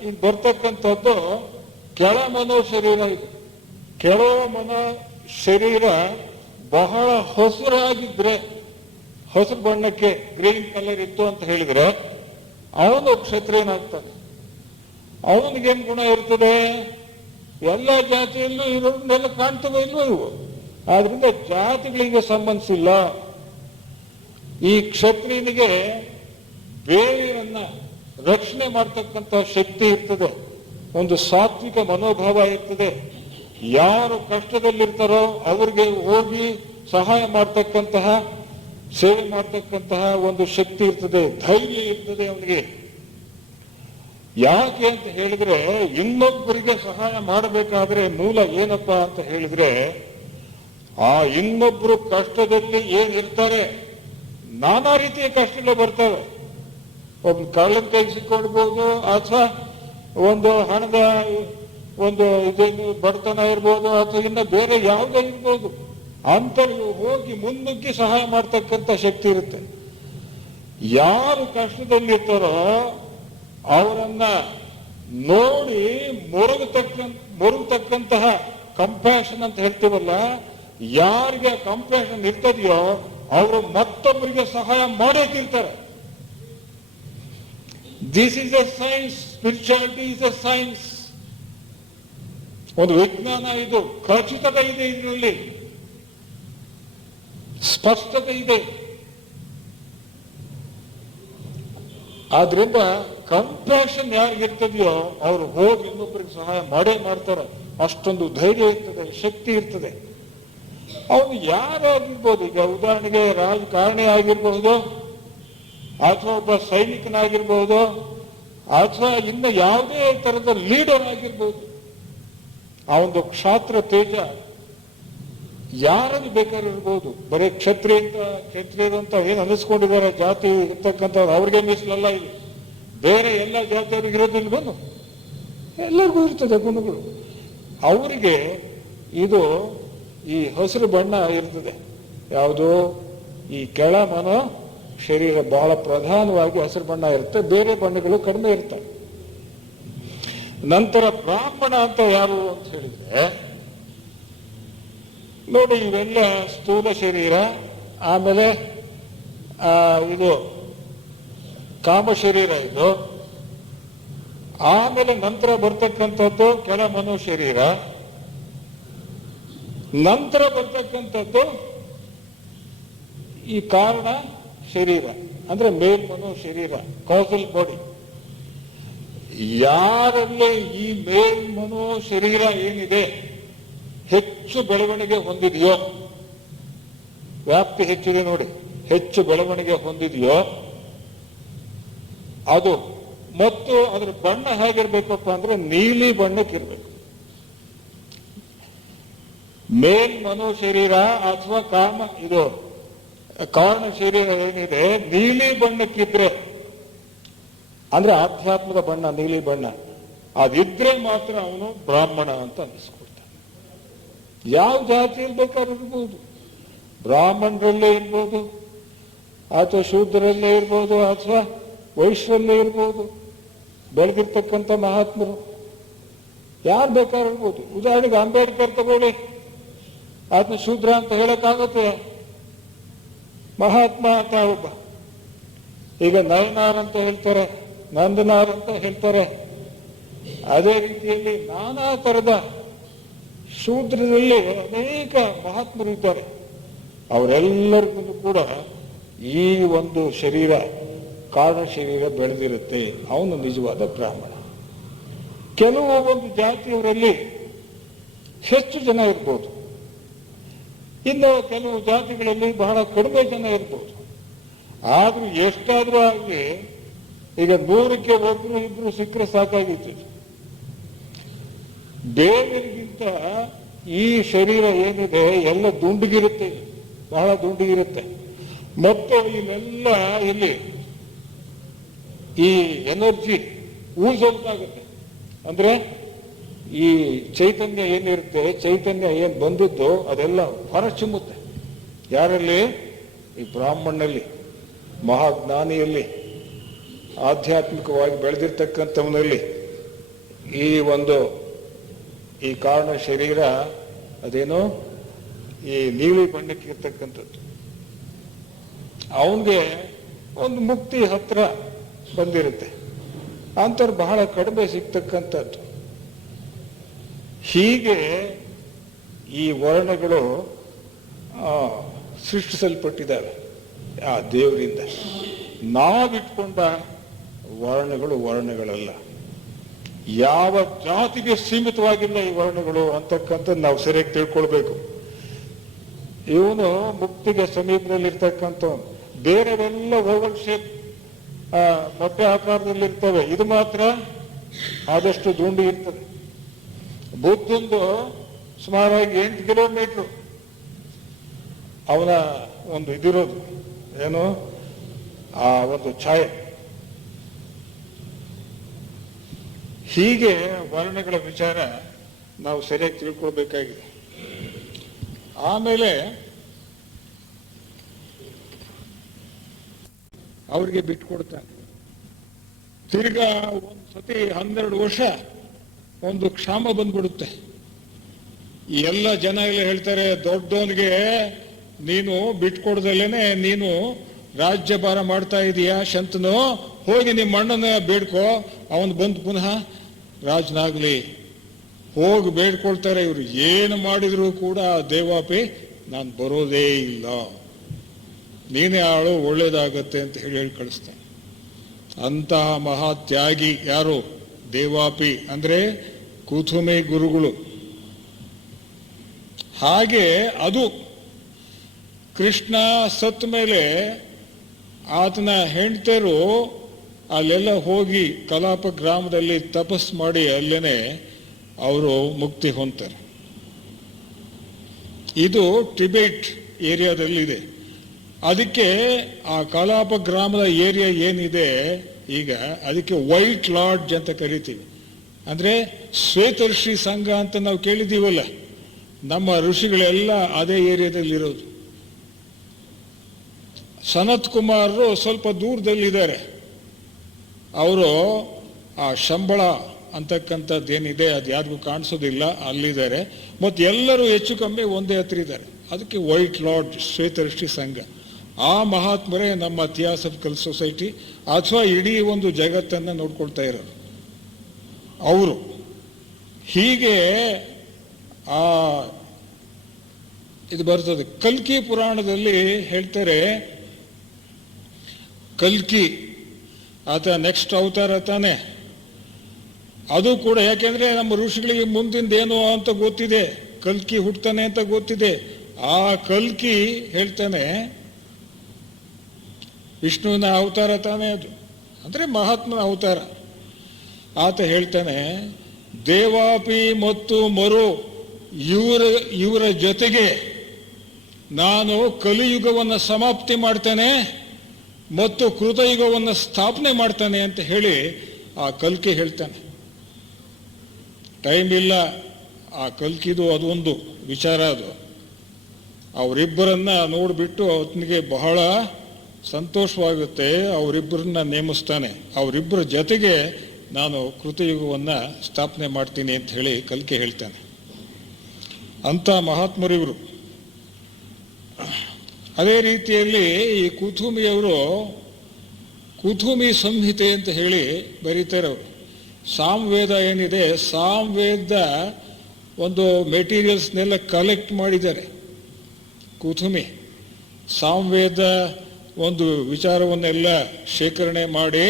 ಈಗ ಬರ್ತಕ್ಕಂಥದ್ದು ಕೆಳ ಮನೋ ಶರೀರ. ಇದು ಕೆಳ ಮನೋ ಶರೀರ ಬಹಳ ಹಸುರಾಗಿದ್ರೆ, ಹಸಿರು ಬಣ್ಣಕ್ಕೆ ಗ್ರೀನ್ ಕಲರ್ ಇತ್ತು ಅಂತ ಹೇಳಿದ್ರೆ ಅವನು ಕ್ಷತ್ರಿಯನಾಗ್ತಾನೆ. ಅವನಿಗೇನು ಗುಣ ಇರ್ತದೆ? ಎಲ್ಲ ಜಾತಿಯಲ್ಲೂ ಇರೋದನ್ನೆಲ್ಲ ಕಾಣ್ತವೆ ಇಲ್ವೋ ಇವು. ಆದ್ರಿಂದ ಜಾತಿಗಳಿಗೆ ಸಂಬಂಧಿಸಿಲ್ಲ. ಈ ಕ್ಷತ್ರಿಯನಿಗೆ ಬೇರೆಯವನ್ನ ರಕ್ಷಣೆ ಮಾಡ್ತಕ್ಕಂಥ ಶಕ್ತಿ ಇರ್ತದೆ, ಒಂದು ಸಾತ್ವಿಕ ಮನೋಭಾವ ಇರ್ತದೆ. ಯಾರು ಕಷ್ಟದಲ್ಲಿರ್ತಾರೋ ಅವ್ರಿಗೆ ಹೋಗಿ ಸಹಾಯ ಮಾಡ್ತಕ್ಕಂತಹ, ಸೇವೆ ಮಾಡ್ತಕ್ಕಂತಹ ಒಂದು ಶಕ್ತಿ ಇರ್ತದೆ, ಧೈರ್ಯ ಇರ್ತದೆ ಅವನಿಗೆ. ಯಾಕೆ ಅಂತ ಹೇಳಿದ್ರೆ, ಇನ್ನೊಬ್ಬರಿಗೆ ಸಹಾಯ ಮಾಡಬೇಕಾದ್ರೆ ಮೂಲ ಏನಪ್ಪಾ ಅಂತ ಹೇಳಿದ್ರೆ, ಆ ಇನ್ನೊಬ್ರು ಕಷ್ಟದಲ್ಲಿ ಏನಿರ್ತಾರೆ, ನಾನಾ ರೀತಿಯ ಕಷ್ಟಗಳು ಬರ್ತವೆ. ಒಬ್ಬ ಕಳ್ಳನ ಕೈಗೆ ಸಿಕ್ಕೊಳ್ಬಹುದು, ಅಥವಾ ಒಂದು ಹಣದ ಒಂದು ಇದನ್ನು ಬಡತನ ಇರ್ಬೋದು, ಅಥವಾ ಇನ್ನು ಬೇರೆ ಯಾವುದೇ ಇರ್ಬೋದು. ಅಂತವ್ರಿಗೆ ಹೋಗಿ ಮುನ್ನುಗ್ಗಿ ಸಹಾಯ ಮಾಡ್ತಕ್ಕಂಥ ಶಕ್ತಿ ಇರುತ್ತೆ. ಯಾರು ಕಷ್ಟದಲ್ಲಿರ್ತಾರೋ ಅವರನ್ನ ನೋಡಿ ಮುರುಗತಕ್ಕಂತಹ ಕಂಪ್ಯಾಷನ್ ಅಂತ ಹೇಳ್ತೀವಲ್ಲ, ಯಾರಿಗೆ ಕಂಪ್ಯಾಷನ್ ಇರ್ತದೆಯೋ ಅವರು ಮತ್ತೊಬ್ಬರಿಗೆ ಸಹಾಯ ಮಾಡೇಕಿರ್ತಾರೆ. This is a science, spirituality is a science. ಒಂದು ವಿಜ್ಞಾನ ಇದು, ಖಚಿತತೆ ಇದೆ, ಇದರಲ್ಲಿ ಸ್ಪಷ್ಟತೆ ಇದೆ. ಆದ್ರಿಂದ ಕಂಪ್ಯಾಷನ್ ಯಾರಿಗಿರ್ತದೆಯೋ ಅವರು ಹೋಗಿ ಇನ್ನೊಬ್ಬರಿಗೆ ಸಹಾಯ ಮಾಡೇ ಮಾಡ್ತಾರೆ. ಅಷ್ಟೊಂದು ಧೈರ್ಯ ಇರ್ತದೆ, ಶಕ್ತಿ ಇರ್ತದೆ. ಅವನು ಯಾರಾಗಿರ್ಬೋದು, ಈಗ ಉದಾಹರಣೆಗೆ ರಾಜಕಾರಣಿ ಆಗಿರ್ಬಹುದು, ಅಥವಾ ಒಬ್ಬ ಸೈನಿಕನಾಗಿರ್ಬಹುದು, ಅಥವಾ ಇನ್ನು ಯಾವುದೇ ತರದ ಲೀಡರ್ ಆಗಿರ್ಬೋದು. ಆ ಒಂದು ಕ್ಷಾತ್ರ ತೇಜ ಯಾರಲ್ಲಿ ಬೇಕಾದ್ರೂ ಇರ್ಬೋದು. ಬರೀ ಕ್ಷತ್ರಿಯರು ಅಂತ ಏನು ಅನಿಸ್ಕೊಂಡಿದ್ದಾರೆ ಜಾತಿ ಇರ್ತಕ್ಕಂಥವ್ರು, ಅವ್ರಿಗೆ ಮೀಸಲಲ್ಲ ಇದು. ಬೇರೆ ಎಲ್ಲ ಜಾತಿಯವ್ರಿಗೆ ಇರೋದಿಲ್ವೇನು? ಎಲ್ಲರಿಗೂ ಇರ್ತದೆ ಗುಣಗಳು. ಅವರಿಗೆ ಇದು ಈ ಹಸಿರು ಬಣ್ಣ ಇರ್ತದೆ. ಯಾವುದು? ಈ ಕೆಳ ಮನೋ ಶರೀರ ಬಹಳ ಪ್ರಧಾನವಾಗಿ ಹಸಿರು ಬಣ್ಣ ಇರುತ್ತೆ, ಬೇರೆ ಬಣ್ಣಗಳು ಕಡಿಮೆ ಇರ್ತವೆ. ನಂತರ ಬ್ರಾಹ್ಮಣ ಅಂತ ಯಾರು ಅಂತ ಹೇಳಿದ್ರೆ ನೋಡಿ, ಇವೆಲ್ಲ ಸ್ಥೂಲ ಶರೀರ, ಆಮೇಲೆ ಇದು ಕಾಮ ಶರೀರ, ಇದು ಆಮೇಲೆ ನಂತರ ಬರ್ತಕ್ಕಂಥದ್ದು ಕೆಳ ಮನೋ ಶರೀರ, ನಂತರ ಬರ್ತಕ್ಕಂಥದ್ದು ಈ ಕಾರಣ ಶರೀರ ಅಂದ್ರೆ ಮೇಲ್ಮನೋ ಶರೀರ, ಕಾಸಲ್ ಬಾಡಿ. ಯಾರಲ್ಲಿ ಈ ಮೇಲ್ಮನೋ ಶರೀರ ಏನಿದೆ ಹೆಚ್ಚು ಬೆಳವಣಿಗೆ ಹೊಂದಿದೆಯೋ, ವ್ಯಾಪ್ತಿ ಹೆಚ್ಚಿದೆ ನೋಡಿ, ಹೆಚ್ಚು ಬೆಳವಣಿಗೆ ಹೊಂದಿದೆಯೋ ಅದು, ಮತ್ತು ಅದರ ಬಣ್ಣ ಹೇಗಿರ್ಬೇಕಪ್ಪ ಅಂದ್ರೆ ನೀಲಿ ಬಣ್ಣಕ್ಕಿರ್ಬೇಕು. ಮೇಲ್ಮನೋ ಶರೀರ ಅಥವಾ ಇದು ಕಾರಣ ಶರೀರ ಏನಿದೆ ನೀಲಿ ಬಣ್ಣಕ್ಕಿದ್ರೆ ಅಂದ್ರೆ ಆಧ್ಯಾತ್ಮದ ಬಣ್ಣ ನೀಲಿ ಬಣ್ಣ, ಅದಿದ್ರೆ ಮಾತ್ರ ಅವನು ಬ್ರಾಹ್ಮಣ ಅಂತ ಅನಿಸ್ಕೊಳ್ತಾನೆ. ಯಾವ ಜಾತಿಯಲ್ಲಿ ಬೇಕಾದ್ರೂ ಇರ್ಬೋದು, ಬ್ರಾಹ್ಮಣರಲ್ಲೇ ಇರ್ಬೋದು ಅಥವಾ ಶೂದ್ರರಲ್ಲೇ ಇರ್ಬೋದು ಅಥವಾ ವೈಶ್ಯರಲ್ಲೇ ಇರ್ಬೋದು, ಬೆಳೆದಿರ್ತಕ್ಕಂಥ ಮಹಾತ್ಮರು ಯಾರು ಬೇಕಾದ್ರೂ ಇರ್ಬೋದು. ಉದಾಹರಣೆಗೆ ಅಂಬೇಡ್ಕರ್ ತಗೊಳ್ಳಿ, ಆತನ ಶೂದ್ರ ಅಂತ ಹೇಳಕ್ಕಾಗುತ್ತೆ? ಮಹಾತ್ಮ ಅಂತ ಒಬ್ಬ. ಈಗ ನಯನಾರ್ ಅಂತ ಹೇಳ್ತಾರೆ, ನಂದನಾರ್ ಅಂತ ಹೇಳ್ತಾರೆ. ಅದೇ ರೀತಿಯಲ್ಲಿ ನಾನಾ ತರದ ಶೂದ್ರದಲ್ಲಿ ಅನೇಕ ಮಹಾತ್ಮರು ಇದ್ದಾರೆ. ಅವರೆಲ್ಲರಿಗೂ ಕೂಡ ಈ ಒಂದು ಶರೀರ, ಕಾರಣ ಶರೀರ ಬೆಳೆದಿರುತ್ತೆ. ಅವನು ನಿಜವಾದ ಬ್ರಾಹ್ಮಣ. ಕೆಲವು ಒಂದು ಜಾತಿಯವರಲ್ಲಿ ಹೆಚ್ಚು ಜನ ಇರ್ಬೋದು, ಇನ್ನು ಕೆಲವು ಜಾತಿಗಳಲ್ಲಿ ಬಹಳ ಕಡಿಮೆ ಜನ ಇರ್ಬೋದು. ಆದ್ರೂ ಎಷ್ಟಾದ್ರೂ ಆಗಲಿ, ಈಗ 100ಕ್ಕೆ ಒಬ್ರು ಇಬ್ರು ಸಿಕ್ಕರೆ ಸಾಕಾಗಿತ್ತು. ಬೇರೆಗಿಂತ ಈ ಶರೀರ ಏನಿದೆ ಎಲ್ಲ ದುಂಡಗಿರುತ್ತೆ, ಬಹಳ ದುಂಡಗಿರುತ್ತೆ. ಮತ್ತು ಇಲ್ಲೆಲ್ಲ ಇಲ್ಲಿ ಈ ಎನರ್ಜಿ ಊಸೌಟಾಗುತ್ತೆ. ಅಂದ್ರೆ ಈ ಚೈತನ್ಯ ಏನಿರುತ್ತೆ, ಚೈತನ್ಯ ಏನ್ ಬಂದದ್ದು ಅದೆಲ್ಲ ಹೊರಚಿಮ್ಮುತ್ತೆ. ಯಾರಲ್ಲಿ? ಈ ಬ್ರಾಹ್ಮಣನಲ್ಲಿ, ಮಹಾಜ್ಞಾನಿಯಲ್ಲಿ, ಆಧ್ಯಾತ್ಮಿಕವಾಗಿ ಬೆಳೆದಿರ್ತಕ್ಕಂಥವನಲ್ಲಿ ಈ ಕಾರಣ ಶರೀರ ಅದೇನೋ ಈ ನೀಲಿ ಬಣ್ಣಕ್ಕೆ ಇರ್ತಕ್ಕಂಥದ್ದು. ಅವನಿಗೆ ಒಂದು ಮುಕ್ತಿ ಹತ್ರ ಬಂದಿರುತ್ತೆ, ಅಂತವ್ರು ಬಹಳ ಕಡಿಮೆ ಸಿಗ್ತಕ್ಕಂಥದ್ದು. ಹೀಗೆ ಈ ವರ್ಣಗಳು ಸೃಷ್ಟಿಸಲ್ಪಟ್ಟಿದ್ದಾವೆ ಆ ದೇವರಿಂದ. ನಾವಿಟ್ಕೊಂಡ ವರ್ಣಗಳು ವರ್ಣಗಳಲ್ಲ, ಯಾವ ಜಾತಿಗೆ ಸೀಮಿತವಾಗಿಲ್ಲ ಈ ವರ್ಣಗಳು ಅಂತಕ್ಕಂಥದ್ದು ನಾವು ಸರಿಯಾಗಿ ತಿಳ್ಕೊಳ್ಬೇಕು. ಇವನು ಮುಕ್ತಿಗೆ ಸಮೀಪದಲ್ಲಿರ್ತಕ್ಕಂಥವನು. ಬೇರೆವೆಲ್ಲ ಓವಲ್ ಶೇಪ್ ಮೊಟ್ಟೆ ಆಕಾರದಲ್ಲಿರ್ತವೆ, ಇದು ಮಾತ್ರ ಆದಷ್ಟು ದುಂಡು ಇರ್ತದೆ. ಬುದ್ಧಂದು ಸುಮಾರಾಗಿ 8 ಕಿಲೋಮೀಟರ್ ಅವನ ಒಂದು ಇದಿರೋದು, ಏನು ಆ ಒಂದು ಛಾಯೆ. ಹೀಗೆ ವರ್ಣಗಳ ವಿಚಾರ ನಾವು ಸರಿಯಾಗಿ ತಿಳ್ಕೊಳ್ಬೇಕಾಗಿದೆ. ಆಮೇಲೆ ಅವ್ರಿಗೆ ಬಿಟ್ಕೊಡ್ತಾನೆ. ತಿರ್ಗಾ ಒಂದು ಸತಿ 12 ವರ್ಷ ಒಂದು ಕ್ಷಾಮ ಬಂದ್ಬಿಡುತ್ತೆ. ಎಲ್ಲ ಜನ ಎಲ್ಲ ಹೇಳ್ತಾರೆ, ದೊಡ್ಡವನಿಗೆ ನೀನು ಬಿಟ್ಕೊಡ್ದಲ್ಲೇನೆ ನೀನು ರಾಜ್ಯಭಾರ ಮಾಡ್ತಾ ಇದೀಯಾ ಶಂತನು, ಹೋಗಿ ನಿಮ್ಮ ಅಣ್ಣನ ಬೇಡ್ಕೋ, ಅವನು ಬಂದು ಪುನಃ ರಾಜನಾಗ್ಲಿ. ಹೋಗಿ ಬೇಡ್ಕೊಳ್ತಾರೆ. ಇವರು ಏನು ಮಾಡಿದ್ರು ಕೂಡ ದೇವಾಪಿ ನಾನು ಬರೋದೇ ಇಲ್ಲ, ನೀನೇ ಆಳು, ಒಳ್ಳೇದಾಗತ್ತೆ ಅಂತ ಹೇಳಿ ಕಳಿಸ್ತಾನೆ. ಅಂತಹ ಮಹಾತ್ಯಾಗಿ ಯಾರು? ದೇವಾಪಿ ಅಂದ್ರೆ ಕೂಥುಮೆ ಗುರುಗಳು. ಹಾಗೆ ಅದು ಕೃಷ್ಣ ಸತ್ತ ಮೇಲೆ ಆತನ ಹೆಂಡತಿಯರು ಅಲ್ಲೆಲ್ಲ ಹೋಗಿ ಕಲಾಪ ಗ್ರಾಮದಲ್ಲಿ ತಪಸ್ ಮಾಡಿ ಅಲ್ಲೇನೆ ಅವರು ಮುಕ್ತಿ ಹೊಂದ್ತಾರೆ. ಇದು ಟಿಬೆಟ್ ಏರಿಯಾದಲ್ಲಿದೆ. ಅದಕ್ಕೆ ಆ ಕಲಾಪ ಗ್ರಾಮದ ಏರಿಯಾ ಏನಿದೆ ಈಗ, ಅದಕ್ಕೆ ವೈಟ್ ಲಾಡ್ಜ್ ಅಂತ ಕರಿತೀವಿ. ಅಂದ್ರೆ ಶ್ವೇತಋಷಿ ಸಂಘ ಅಂತ ನಾವು ಕೇಳಿದೀವಲ್ಲ, ನಮ್ಮ ಋಷಿಗಳೆಲ್ಲ ಅದೇ ಏರಿಯಾದಲ್ಲಿ ಇರೋದು. ಸನತ್ ಕುಮಾರರು ಸ್ವಲ್ಪ ದೂರದಲ್ಲಿದ್ದಾರೆ. ಅವರು ಆ ಶಂಬಳ ಅಂತಕ್ಕಂಥದ್ದೇನಿದೆ ಅದು ಯಾರಿಗೂ ಕಾಣಿಸೋದಿಲ್ಲ, ಅಲ್ಲಿದ್ದಾರೆ. ಮತ್ತು ಎಲ್ಲರೂ ಹೆಚ್ಚು ಕಮ್ಮಿ ಒಂದೇ ಹತ್ರ ಇದ್ದಾರೆ. ಅದಕ್ಕೆ ವೈಟ್ ಲಾರ್ಡ್ ಶ್ವೇತಋಷಿ ಸಂಘ, ಆ ಮಹಾತ್ಮರೇ ನಮ್ಮ ಥಿಯಾಸಫಿಕಲ್ ಸೊಸೈಟಿ ಅಥವಾ ಇಡೀ ಒಂದು ಜಗತ್ತನ್ನು ನೋಡ್ಕೊಳ್ತಾ ಇರೋರು ಅವರು. ಹೀಗೆ ಆ ಇದು ಬರ್ತದೆ. ಕಲ್ಕಿ ಪುರಾಣದಲ್ಲಿ ಹೇಳ್ತಾರೆ, ಕಲ್ಕಿ ಆತ ನೆಕ್ಸ್ಟ್ ಅವತಾರ ತಾನೆ. ಅದು ಕೂಡ ಯಾಕೆಂದ್ರೆ ನಮ್ಮ ಋಷಿಗಳಿಗೆ ಮುಂದಿಂದೇನು ಅಂತ ಗೊತ್ತಿದೆ, ಕಲ್ಕಿ ಹುಟ್ಟತಾನೆ ಅಂತ ಗೊತ್ತಿದೆ. ಆ ಕಲ್ಕಿ ಹೇಳ್ತಾನೆ ವಿಷ್ಣುವಿನ ಅವತಾರ ತಾನೇ, ಅದು ಅಂದ್ರೆ ಮಹಾತ್ಮನ ಅವತಾರ. ಆತ ಹೇಳ್ತಾನೆ, ದೇವಾಪಿ ಮತ್ತು ಮರು ಇವರ ಜೊತೆಗೆ ನಾನು ಕಲಿಯುಗವನ್ನು ಸಮಾಪ್ತಿ ಮಾಡ್ತೇನೆ ಮತ್ತು ಕೃತಯುಗವನ್ನು ಸ್ಥಾಪನೆ ಮಾಡ್ತಾನೆ ಅಂತ ಹೇಳಿ ಆ ಕಲ್ಕಿ ಹೇಳ್ತಾನೆ. ಟೈಮ್ ಇಲ್ಲ, ಆ ಕಲ್ಕಿದು ಅದೊಂದು ವಿಚಾರ. ಅದು ಅವರಿಬ್ಬರನ್ನ ನೋಡಿಬಿಟ್ಟು ಅವನಿಗೆ ಬಹಳ ಸಂತೋಷವಾಗುತ್ತೆ. ಅವರಿಬ್ಬರನ್ನ ನೇಮಿಸ್ತಾನೆ. ಅವರಿಬ್ಬರ ಜೊತೆಗೆ ನಾನು ಕೃತಯುಗವನ್ನು ಸ್ಥಾಪನೆ ಮಾಡ್ತೀನಿ ಅಂತ ಹೇಳಿ ಕಲ್ಕಿ ಹೇಳ್ತಾನೆ. ಅಂಥ ಮಹಾತ್ಮರಿವರು. ಅದೇ ರೀತಿಯಲ್ಲಿ ಈ ಕುಥುಮಿಯವರು ಕುಥುಮಿ ಸಂಹಿತೆ ಅಂತ ಹೇಳಿ ಬರೀತಾರೆ ಅವರು. ಸಾಮವೇದ ಏನಿದೆ, ಸಾಮವೇದ ಒಂದು ಮೆಟೀರಿಯಲ್ಸ್ನೆಲ್ಲ ಕಲೆಕ್ಟ್ ಮಾಡಿದ್ದಾರೆ ಕುಥುಮಿ. ಸಾಮವೇದ ಒಂದು ವಿಚಾರವನ್ನೆಲ್ಲ ಶೇಖರಣೆ ಮಾಡಿ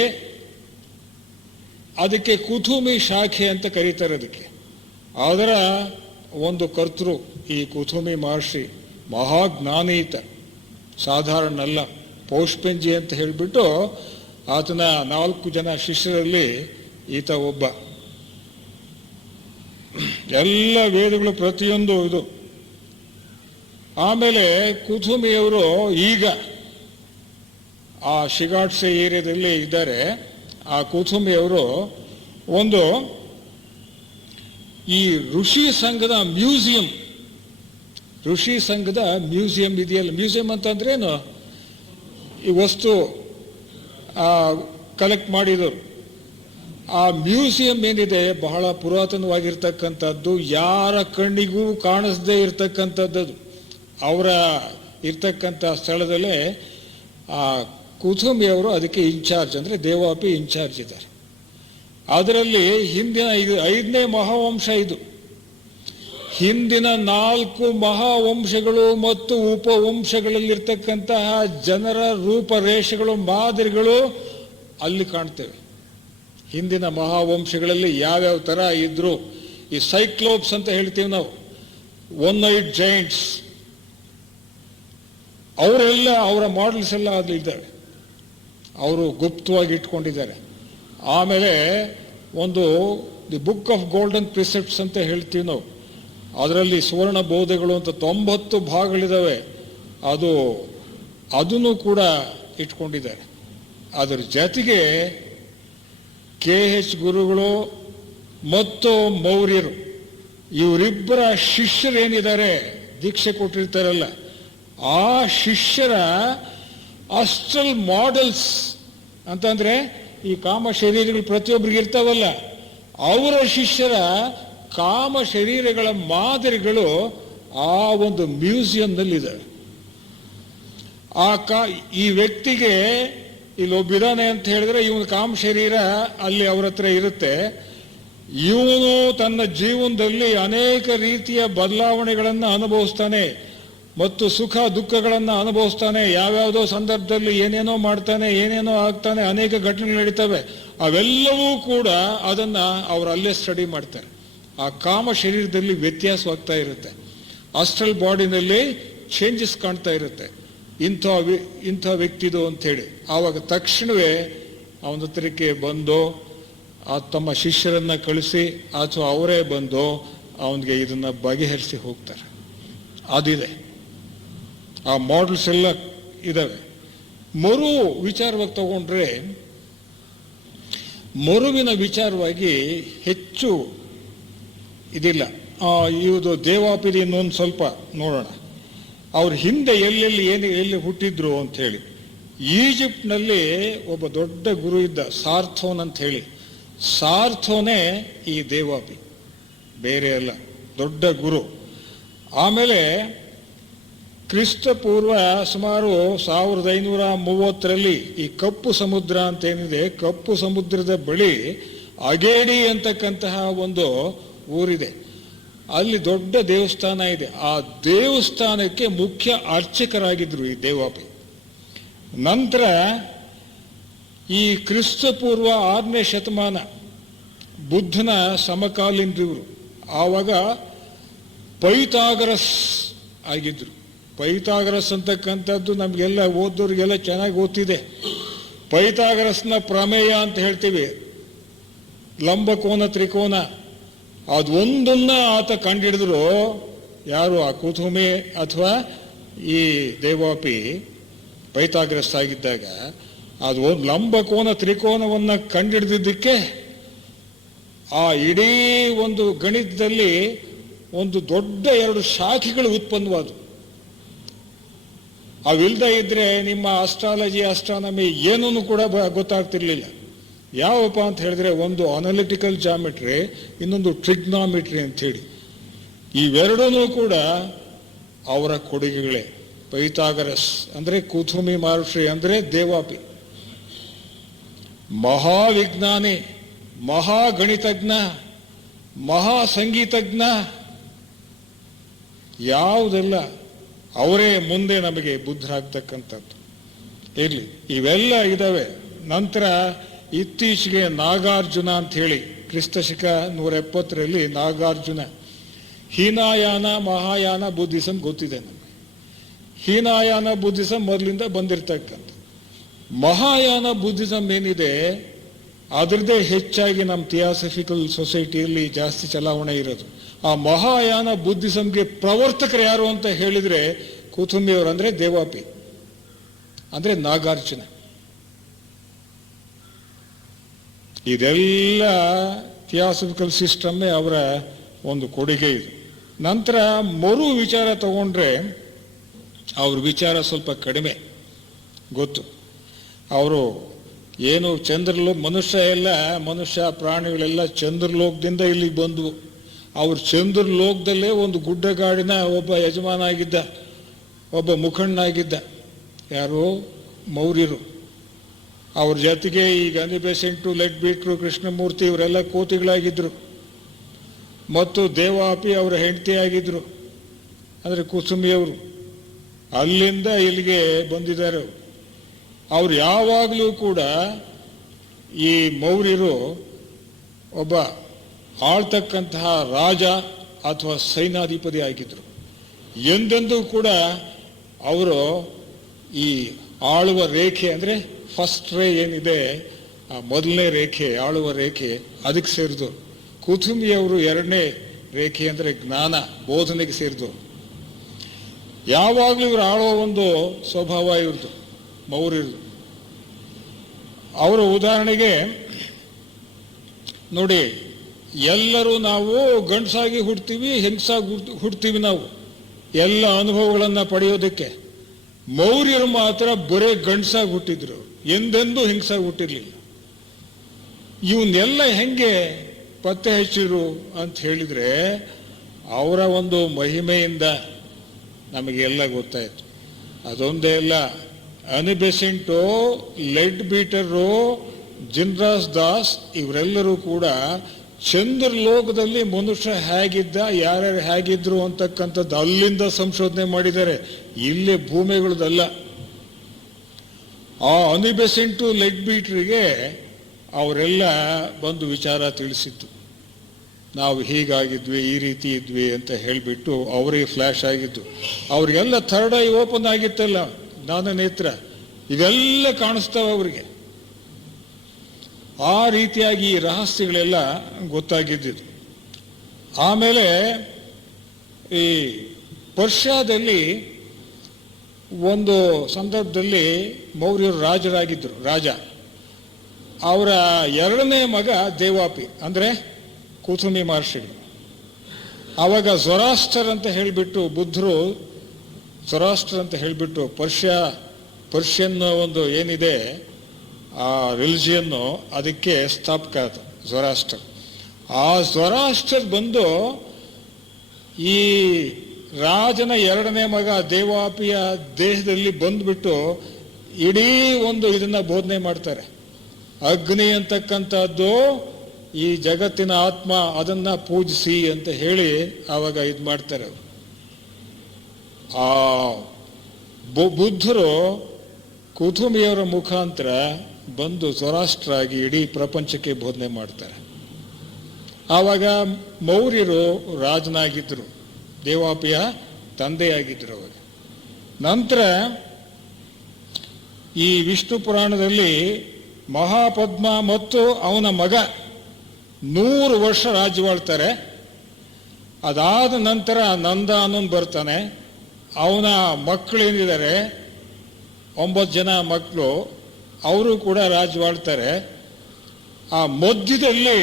ಅದಕ್ಕೆ ಕುಥುಮಿ ಶಾಖೆ ಅಂತ ಕರೀತಾರೆ. ಅದಕ್ಕೆ ಅದರ ಒಂದು ಕರ್ತೃ ಈ ಕುಥುಮಿ ಮಹರ್ಷಿ, ಮಹಾಜ್ಞಾನೀತ, ಸಾಧಾರಣ ಅಲ್ಲ. ಪೌಷ್ಪಂಜಿ ಅಂತ ಹೇಳಿಬಿಟ್ಟು ಆತನ 4 ಜನ ಶಿಷ್ಯರಲ್ಲಿ ಈತ ಒಬ್ಬ. ಎಲ್ಲ ವೇದಗಳು ಪ್ರತಿಯೊಂದು ಇದು. ಆಮೇಲೆ ಕುಥುಮಿಯವರು ಈಗ ಆ ಶಿಗಾಟ್ಸೆ ಏರಿಯಾದಲ್ಲಿ ಇದ್ದಾರೆ. ಆ ಕುಥುಮಿಯವರು ಒಂದು ಈ ಋಷಿ ಸಂಘದ ಮ್ಯೂಸಿಯಂ, ಋಷಿ ಸಂಘದ ಮ್ಯೂಸಿಯಂ ಇದೆಯಲ್ಲ. ಮ್ಯೂಸಿಯಂ ಅಂತಂದ್ರೇನು, ಈ ವಸ್ತು ಕಲೆಕ್ಟ್ ಮಾಡಿದರು. ಆ ಮ್ಯೂಸಿಯಂ ಏನಿದೆ ಬಹಳ ಪುರಾತನವಾಗಿರ್ತಕ್ಕಂಥದ್ದು, ಯಾರ ಕಣ್ಣಿಗೂ ಕಾಣಿಸದೇ ಇರ್ತಕ್ಕಂಥದ್ದು. ಅವರ ಇರ್ತಕ್ಕಂಥ ಸ್ಥಳದಲ್ಲೇ ಆ ಕುಥುಮಿಯವರು ಅದಕ್ಕೆ ಇನ್ಚಾರ್ಜ್, ಅಂದರೆ ದೇವಾಪಿ ಇನ್ಚಾರ್ಜ್ ಇದ್ದಾರೆ. ಅದರಲ್ಲಿ ಹಿಂದಿನ 5ನೇ ಮಹಾವಂಶ ಇದು. ಹಿಂದಿನ 4 ಮಹಾವಂಶಗಳು ಮತ್ತು ಉಪವಂಶಗಳಲ್ಲಿರ್ತಕ್ಕಂತಹ ಜನರ ರೂಪರೇಷೆಗಳು, ಮಾದರಿಗಳು ಅಲ್ಲಿ ಕಾಣ್ತೇವೆ. ಹಿಂದಿನ ಮಹಾವಂಶಗಳಲ್ಲಿ ಯಾವ್ಯಾವ ಥರ ಇದ್ರು. ಈ ಸೈಕ್ಲೋಪ್ಸ್ ಅಂತ ಹೇಳ್ತೀವಿ ನಾವು, 1-eyed ಜೈಂಟ್ಸ್, ಅವರೆಲ್ಲ ಅವರ ಮಾಡೆಲ್ಸ್ ಎಲ್ಲ ಅಲ್ಲಿ ಇದ್ದಾರೆ. ಅವರು ಗುಪ್ತವಾಗಿ ಇಟ್ಕೊಂಡಿದ್ದಾರೆ. ಆಮೇಲೆ ಒಂದು ದಿ ಬುಕ್ ಆಫ್ ಗೋಲ್ಡನ್ ಪ್ರಿಸೆಪ್ಟ್ಸ್ ಅಂತ ಹೇಳ್ತೀವಿ ನಾವು. ಅದರಲ್ಲಿ ಸುವರ್ಣ ಬೋಧೆಗಳು ಅಂತ 90 ಭಾಗಗಳಿದ್ದಾವೆ. ಅದನ್ನು ಕೂಡ ಇಟ್ಕೊಂಡಿದ್ದಾರೆ. ಅದರ ಜೊತೆಗೆ KH ಗುರುಗಳು ಮತ್ತು ಮೌರ್ಯರು, ಇವರಿಬ್ಬರ ಶಿಷ್ಯರೇನಿದ್ದಾರೆ, ದೀಕ್ಷೆ ಕೊಟ್ಟಿರ್ತಾರಲ್ಲ, ಆ ಶಿಷ್ಯರ ಅಸ್ಟ್ರಲ್ ಮಾಡೆಲ್ಸ್ ಅಂತಂದ್ರೆ ಈ ಕಾಮ ಶರೀರಗಳು ಪ್ರತಿಯೊಬ್ಬರಿಗೆ ಇರ್ತಾವಲ್ಲ, ಅವರ ಶಿಷ್ಯರ ಕಾಮ ಶರೀರಗಳ ಮಾದರಿಗಳು ಆ ಒಂದು ಮ್ಯೂಸಿಯಂನಲ್ಲಿದ್ದಾವೆ. ಈ ವ್ಯಕ್ತಿಗೆ ಇಲ್ಲೊಬ್ಬಿದಾನೆ ಅಂತ ಹೇಳಿದ್ರೆ ಇವನ ಕಾಮ ಶರೀರ ಅಲ್ಲಿ ಅವ್ರ ಹತ್ರ ಇರುತ್ತೆ. ಇವನು ತನ್ನ ಜೀವನದಲ್ಲಿ ಅನೇಕ ರೀತಿಯ ಬದಲಾವಣೆಗಳನ್ನು ಅನುಭವಿಸ್ತಾನೆ ಮತ್ತು ಸುಖ ದುಃಖಗಳನ್ನು ಅನುಭವಿಸ್ತಾನೆ. ಯಾವ್ಯಾವುದೋ ಸಂದರ್ಭದಲ್ಲಿ ಏನೇನೋ ಮಾಡ್ತಾನೆ, ಏನೇನೋ ಆಗ್ತಾನೆ, ಅನೇಕ ಘಟನೆಗಳು ನಡೀತವೆ. ಅವೆಲ್ಲವೂ ಕೂಡ ಅದನ್ನ ಅವರು ಅಲ್ಲೇ ಸ್ಟಡಿ ಮಾಡ್ತಾರೆ. ಆ ಕಾಮ ಶರೀರದಲ್ಲಿ ವ್ಯತ್ಯಾಸವಾಗ್ತಾ ಇರುತ್ತೆ, ಅಸ್ಟ್ರಲ್ ಬಾಡಿನಲ್ಲಿ ಚೇಂಜಸ್ ಕಾಣ್ತಾ ಇರುತ್ತೆ. ಇಂಥ ವ್ಯಕ್ತಿದು ಅಂಥೇಳಿ ಆವಾಗ ತಕ್ಷಣವೇ ಅವನ ಹತ್ರಕ್ಕೆ ಬಂದು ತಮ್ಮ ಶಿಷ್ಯರನ್ನ ಕಳಿಸಿ ಅಥವಾ ಅವರೇ ಬಂದು ಅವನಿಗೆ ಇದನ್ನ ಬಗೆಹರಿಸಿ ಹೋಗ್ತಾರೆ. ಅದಿದೆ, ಆ ಮಾಡೆಲ್ಸ್ ಎಲ್ಲ ಇದಾವೆ. ಮರು ವಿಚಾರವಾಗಿ ತಗೊಂಡ್ರೆ, ಮರುವಿನ ವಿಚಾರವಾಗಿ ಹೆಚ್ಚು ಇದಿಲ್ಲ. ಇದು ದೇವಾಪಿದಿ ಇನ್ನೊಂದು ಸ್ವಲ್ಪ ನೋಡೋಣ. ಅವ್ರ ಹಿಂದೆ ಎಲ್ಲಿ ಹುಟ್ಟಿದ್ರು ಅಂತ ಹೇಳಿ. ಈಜಿಪ್ಟ್ನಲ್ಲಿ ಒಬ್ಬ ದೊಡ್ಡ ಗುರು ಇದ್ದ, ಸಾರ್ಥೋನ್ ಅಂತ ಹೇಳಿ. ಸಾರ್ಥೋನೇ ಈ ದೇವಾಪಿ, ಬೇರೆ ಅಲ್ಲ, ದೊಡ್ಡ ಗುರು. ಆಮೇಲೆ ಕ್ರಿಸ್ತಪೂರ್ವ ಸುಮಾರು 1530 ಈ ಕಪ್ಪು ಸಮುದ್ರ ಅಂತೇನಿದೆ, ಕಪ್ಪು ಸಮುದ್ರದ ಬಳಿ ಅಗೇಡಿ ಅಂತಕ್ಕಂತಹ ಒಂದು ಊರಿದೆ. ಅಲ್ಲಿ ದೊಡ್ಡ ದೇವಸ್ಥಾನ ಇದೆ. ಆ ದೇವಸ್ಥಾನಕ್ಕೆ ಮುಖ್ಯ ಅರ್ಚಕರಾಗಿದ್ರು ಈ ದೇವಾಪಿ. ನಂತರ ಈ ಕ್ರಿಸ್ತಪೂರ್ವ 6ನೇ ಶತಮಾನ ಬುದ್ಧನ ಸಮಕಾಲೀನರಿವರು. ಆವಾಗ ಪೈಥಾಗರಸ್ ಆಗಿದ್ರು. ಪೈಥಾಗರಸ್ ಅಂತಕ್ಕಂಥದ್ದು ನಮಗೆಲ್ಲ ಓದೋರಿಗೆಲ್ಲ ಚೆನ್ನಾಗಿ ಗೊತ್ತಿದೆ. ಪೈಥಾಗರಸ್ನ ಪ್ರಮೇಯ ಅಂತ ಹೇಳ್ತೀವಿ, ಲಂಬಕೋನ ತ್ರಿಕೋನ. ಅದೊಂದನ್ನ ಆತ ಕಂಡಿಡಿದ್ರು. ಯಾರು? ಆ ಕುತುಮೆ ಅಥವಾ ಈ ದೇವಾಪಿ ಪೈಥಾಗರಸ್ ಆಗಿದ್ದಾಗ ಅದು ಒಂದು ಲಂಬಕೋನ ತ್ರಿಕೋನವನ್ನು ಕಂಡಿಡಿದಿದ್ದಕ್ಕೆ ಆ ಇಡೀ ಒಂದು ಗಣಿತದಲ್ಲಿ ಒಂದು ದೊಡ್ಡ 2 ಶಾಖೆಗಳು ಉತ್ಪನ್ನವಾದವು. ಅವಿಲ್ದ ಇದ್ರೆ ನಿಮ್ಮ ಆಸ್ಟ್ರಾಲಜಿ ಆಸ್ಟ್ರಾನಮಿ ಏನೂ ಕೂಡ ಗೊತ್ತಾಗ್ತಿರ್ಲಿಲ್ಲ. ಯಾವಪ್ಪ ಅಂತ ಹೇಳಿದ್ರೆ, ಒಂದು ಅನಾಲಿಟಿಕಲ್ ಜಾಮೆಟ್ರಿ, ಇನ್ನೊಂದು ಟ್ರಿಗ್ನಾಮೆಟ್ರಿ ಅಂಥೇಳಿ. ಇವೆರಡೂ ಕೂಡ ಅವರ ಕೊಡುಗೆಗಳೇ. ಪೈಥಾಗರಸ್ ಅಂದರೆ ಕುತುಮಿ ಮಹರ್ಷಿ ಅಂದರೆ ದೇವಾಪಿ, ಮಹಾವಿಜ್ಞಾನಿ, ಮಹಾಗಣಿತಜ್ಞ, ಮಹಾ ಸಂಗೀತಜ್ಞ, ಯಾವುದೆಲ್ಲ ಅವರೇ ಮುಂದೆ ನಮಗೆ ಬುದ್ಧರಾಗ್ತಕ್ಕಂಥದ್ದು. ಇರಲಿ, ಇವೆಲ್ಲ ಇದ್ದಾವೆ. ನಂತರ ಇತ್ತೀಚೆಗೆ ನಾಗಾರ್ಜುನ ಅಂತ ಹೇಳಿ, ಕ್ರಿಸ್ತಶಕ 170 ನಾಗಾರ್ಜುನ. ಹೀನಾಯಾನ ಮಹಾಯಾನ ಬುದ್ಧಿಸಮ್ ಗೊತ್ತಿದೆ ನಮಗೆ. ಹೀನಾಯಾನ ಬುದ್ಧಿಸಮ್ ಮೊದಲಿಂದ ಬಂದಿರತಕ್ಕಂಥ. ಮಹಾಯಾನ ಬುದ್ಧಿಸಮ್ ಏನಿದೆ ಅದರದ್ದೇ ಹೆಚ್ಚಾಗಿ ನಮ್ಮ ಥಿಯಾಸಫಿಕಲ್ ಸೊಸೈಟಿಯಲ್ಲಿ ಜಾಸ್ತಿ ಚಲಾವಣೆ ಇರೋದು. ಆ ಮಹಾಯಾನ ಬುದ್ಧಿಸಮ್ಗೆ ಪ್ರವರ್ತಕರು ಯಾರು ಅಂತ ಹೇಳಿದ್ರೆ ಕುತುಂಬಿಯವರು, ಅಂದರೆ ದೇವಾಪಿ, ಅಂದರೆ ನಾಗಾರ್ಜುನ. ಇದೆಲ್ಲ ಥಿಯಾಸಫಿಕಲ್ ಸಿಸ್ಟಮ್ಮೇ ಅವರ ಒಂದು ಕೊಡುಗೆ ಇದು. ನಂತರ ಮರು ವಿಚಾರ ತಗೊಂಡ್ರೆ ಅವ್ರ ವಿಚಾರ ಸ್ವಲ್ಪ ಕಡಿಮೆ ಗೊತ್ತು. ಅವರು ಏನು ಮನುಷ್ಯ ಪ್ರಾಣಿಗಳೆಲ್ಲ ಚಂದ್ರಲೋಕದಿಂದ ಇಲ್ಲಿಗೆ ಬಂದವು. ಅವ್ರು ಚಂದ್ರಲೋಕದಲ್ಲೇ ಒಂದು ಗುಡ್ಡಗಾಡಿನ ಒಬ್ಬ ಯಜಮಾನ ಆಗಿದ್ದ, ಒಬ್ಬ ಮುಖಂಡನಾಗಿದ್ದ. ಯಾರು? ಮೌರ್ಯರು. ಅವ್ರ ಜೊತೆಗೆ ಈ ಗನಿಬೆಸೆಂಟು, ಲೆಡ್ ಬೀಟ್ರು, ಕೃಷ್ಣಮೂರ್ತಿ ಇವರೆಲ್ಲ ಕೋತಿಗಳಾಗಿದ್ರು. ಮತ್ತು ದೇವಾಪಿ ಅವರ ಹೆಂಡತಿ ಆಗಿದ್ರು, ಅಂದರೆ ಕುಸುಮಿಯವರು. ಅಲ್ಲಿಂದ ಇಲ್ಲಿಗೆ ಬಂದಿದ್ದಾರೆ. ಅವ್ರು ಯಾವಾಗಲೂ ಕೂಡ ಈ ಮೌರ್ಯರು ಒಬ್ಬ ಆಳ್ತಕ್ಕಂತಹ ರಾಜ ಅಥವಾ ಸೈನ್ಯಾಧಿಪತಿ ಆಗಿದ್ರು. ಎಂದೆಂದೂ ಕೂಡ ಅವರು ಈ ಆಳುವ ರೇಖೆ, ಅಂದರೆ ಫಸ್ಟ್ ರೇ ಏನಿದೆ, ಆ ಮೊದಲನೇ ರೇಖೆ, ಆಳುವ ರೇಖೆ, ಅದಕ್ಕೆ ಸೇರಿದು. ಕುತುಂಬಿಯವರು 2ನೇ ರೇಖೆ, ಅಂದರೆ ಜ್ಞಾನ ಬೋಧನೆಗೆ ಸೇರಿದು. ಯಾವಾಗಲೂ ಇವರು ಆಳುವ ಒಂದು ಸ್ವಭಾವ ಇವ್ರದ್ದು, ಮೌರ್ಯರದು. ಅವರ ಉದಾಹರಣೆಗೆ ನೋಡಿ, ಎಲ್ಲರೂ ನಾವು ಗಂಡಸಾಗಿ ಹುಡ್ತೀವಿ, ಹೆಂಗಸಾಗಿ ಹುಡ್ತೀವಿ ನಾವು ಎಲ್ಲ ಅನುಭವಗಳನ್ನು ಪಡೆಯೋದಕ್ಕೆ. ಮೌರ್ಯರು ಮಾತ್ರ ಬರೇ ಗಂಡಸಾಗಿ ಹುಟ್ಟಿದ್ರು, ಎಂದೆಂದೂ ಹೆಂಗಸಾಗಿ ಹುಟ್ಟಿರ್ಲಿಲ್ಲ. ಇವನ್ನೆಲ್ಲ ಹೆಂಗೆ ಪತ್ತೆ ಹಚ್ಚಿದ್ರು ಅಂತ ಹೇಳಿದ್ರೆ ಅವರ ಒಂದು ಮಹಿಮೆಯಿಂದ ನಮಗೆಲ್ಲ ಗೊತ್ತಾಯಿತು. ಅದೊಂದೇ ಅಲ್ಲ, ಅನಿಬೆಸೆಂಟು, ಲೆಡ್ ಬೀಟರು, ಜಿನ್ರಾಸ್ ದಾಸ್ ಇವರೆಲ್ಲರೂ ಕೂಡ ಚಂದ್ರಲೋಕದಲ್ಲಿ ಮನುಷ್ಯ ಹೇಗಿದ್ದ, ಯಾರ್ಯಾರು ಹೇಗಿದ್ರು ಅಂತಕ್ಕಂಥದ್ದು ಅಲ್ಲಿಂದ ಸಂಶೋಧನೆ ಮಾಡಿದ್ದಾರೆ, ಇಲ್ಲೇ ಭೂಮಿಗಳದಲ್ಲ. ಆ ಅನಿಬೆಸೆಂಟು, ಲೆಡ್ ಬೀಟ್ರಿಗೆ ಅವರೆಲ್ಲ ಬಂದು ವಿಚಾರ ತಿಳಿಸಿದ್ದು. ನಾವು ಹೀಗಾಗಿದ್ವಿ, ಈ ರೀತಿ ಇದ್ವಿ ಅಂತ ಹೇಳಿಬಿಟ್ಟು ಅವರಿಗೆ ಫ್ಲ್ಯಾಶ್ ಆಗಿದ್ದು. ಅವ್ರಿಗೆಲ್ಲ ಥರ್ಡ್ ಐ ಓಪನ್ ಆಗಿತ್ತಲ್ಲ, ಜ್ಞಾನ ನೇತ್ರ, ಇವೆಲ್ಲ ಕಾಣಿಸ್ತಾವ ಅವರಿಗೆ. ಆ ರೀತಿಯಾಗಿ ಈ ರಹಸ್ಯಗಳೆಲ್ಲ ಗೊತ್ತಾಗಿದ್ದಿದ್ದು. ಆಮೇಲೆ ಈ ಪರ್ಷಿಯಾದಲ್ಲಿ ಒಂದು ಸಂದರ್ಭದಲ್ಲಿ ಮೌರ್ಯರು ರಾಜರಾಗಿದ್ದರು, ರಾಜ. ಅವರ 2ನೇ ಮಗ ದೇವಾಪಿ, ಅಂದರೆ ಕುತುಮಿ ಮಹರ್ಷಿಗಳು. ಆವಾಗ ಝೊರಾಸ್ಟರ್ ಅಂತ ಹೇಳಿಬಿಟ್ಟು, ಬುದ್ಧರು ಝೊರಾಸ್ಟರ್ ಅಂತ ಹೇಳಿಬಿಟ್ಟು ಪರ್ಷಿಯಾ ಪರ್ಷಿಯನ್ ಒಂದು ಏನಿದೆ ಆ ರಿಲಿಜಿಯನ್ನು, ಅದಕ್ಕೆ ಸ್ಥಾಪಕ ಅದು ಝೊರಾಸ್ಟರ್. ಆ ಝೊರಾಸ್ಟರ್ ಬಂದು ಈ ರಾಜನ ಎರಡನೇ ಮಗ ದೇವಾಪಿಯ ದೇಹದಲ್ಲಿ ಬಂದ್ಬಿಟ್ಟು ಇಡೀ ಒಂದು ಇದನ್ನ ಬೋಧನೆ ಮಾಡ್ತಾರೆ. ಅಗ್ನಿ ಅಂತಕ್ಕಂಥದ್ದು ಈ ಜಗತ್ತಿನ ಆತ್ಮ, ಅದನ್ನ ಪೂಜಿಸಿ ಅಂತ ಹೇಳಿ ಆವಾಗ ಇದು ಮಾಡ್ತಾರೆ. ಆ ಬುದ್ಧರು ಕುತುಮಿಯವರ ಮುಖಾಂತರ ಬಂದು ಝೊರಾಸ್ಟರ್ ಆಗಿ ಇಡೀ ಪ್ರಪಂಚಕ್ಕೆ ಬೋಧನೆ ಮಾಡ್ತಾರೆ. ಆವಾಗ ಮೌರ್ಯರು ರಾಜನಾಗಿದ್ದರು, ದೇವಾಪಿಯ ತಂದೆಯಾಗಿದ್ದರು ಅವಾಗ. ನಂತರ ಈ ವಿಷ್ಣು ಪುರಾಣದಲ್ಲಿ ಮಹಾಪದ್ಮ ಮತ್ತು ಅವನ ಮಗ 100 ವರ್ಷ ರಾಜ್ಯವಾಳ್ತಾರೆ. ಅದಾದ ನಂತರ ನಂದ ಅನ್ನೋನು ಬರ್ತಾನೆ. ಅವನ ಮಕ್ಕಳೇನಿದ್ದಾರೆ 9 ಜನ ಮಕ್ಕಳು, ಅವರು ಕೂಡ ರಾಜ್ಯವಾಳ್ತಾರೆ. ಆ ಮಧ್ಯದಲ್ಲಿ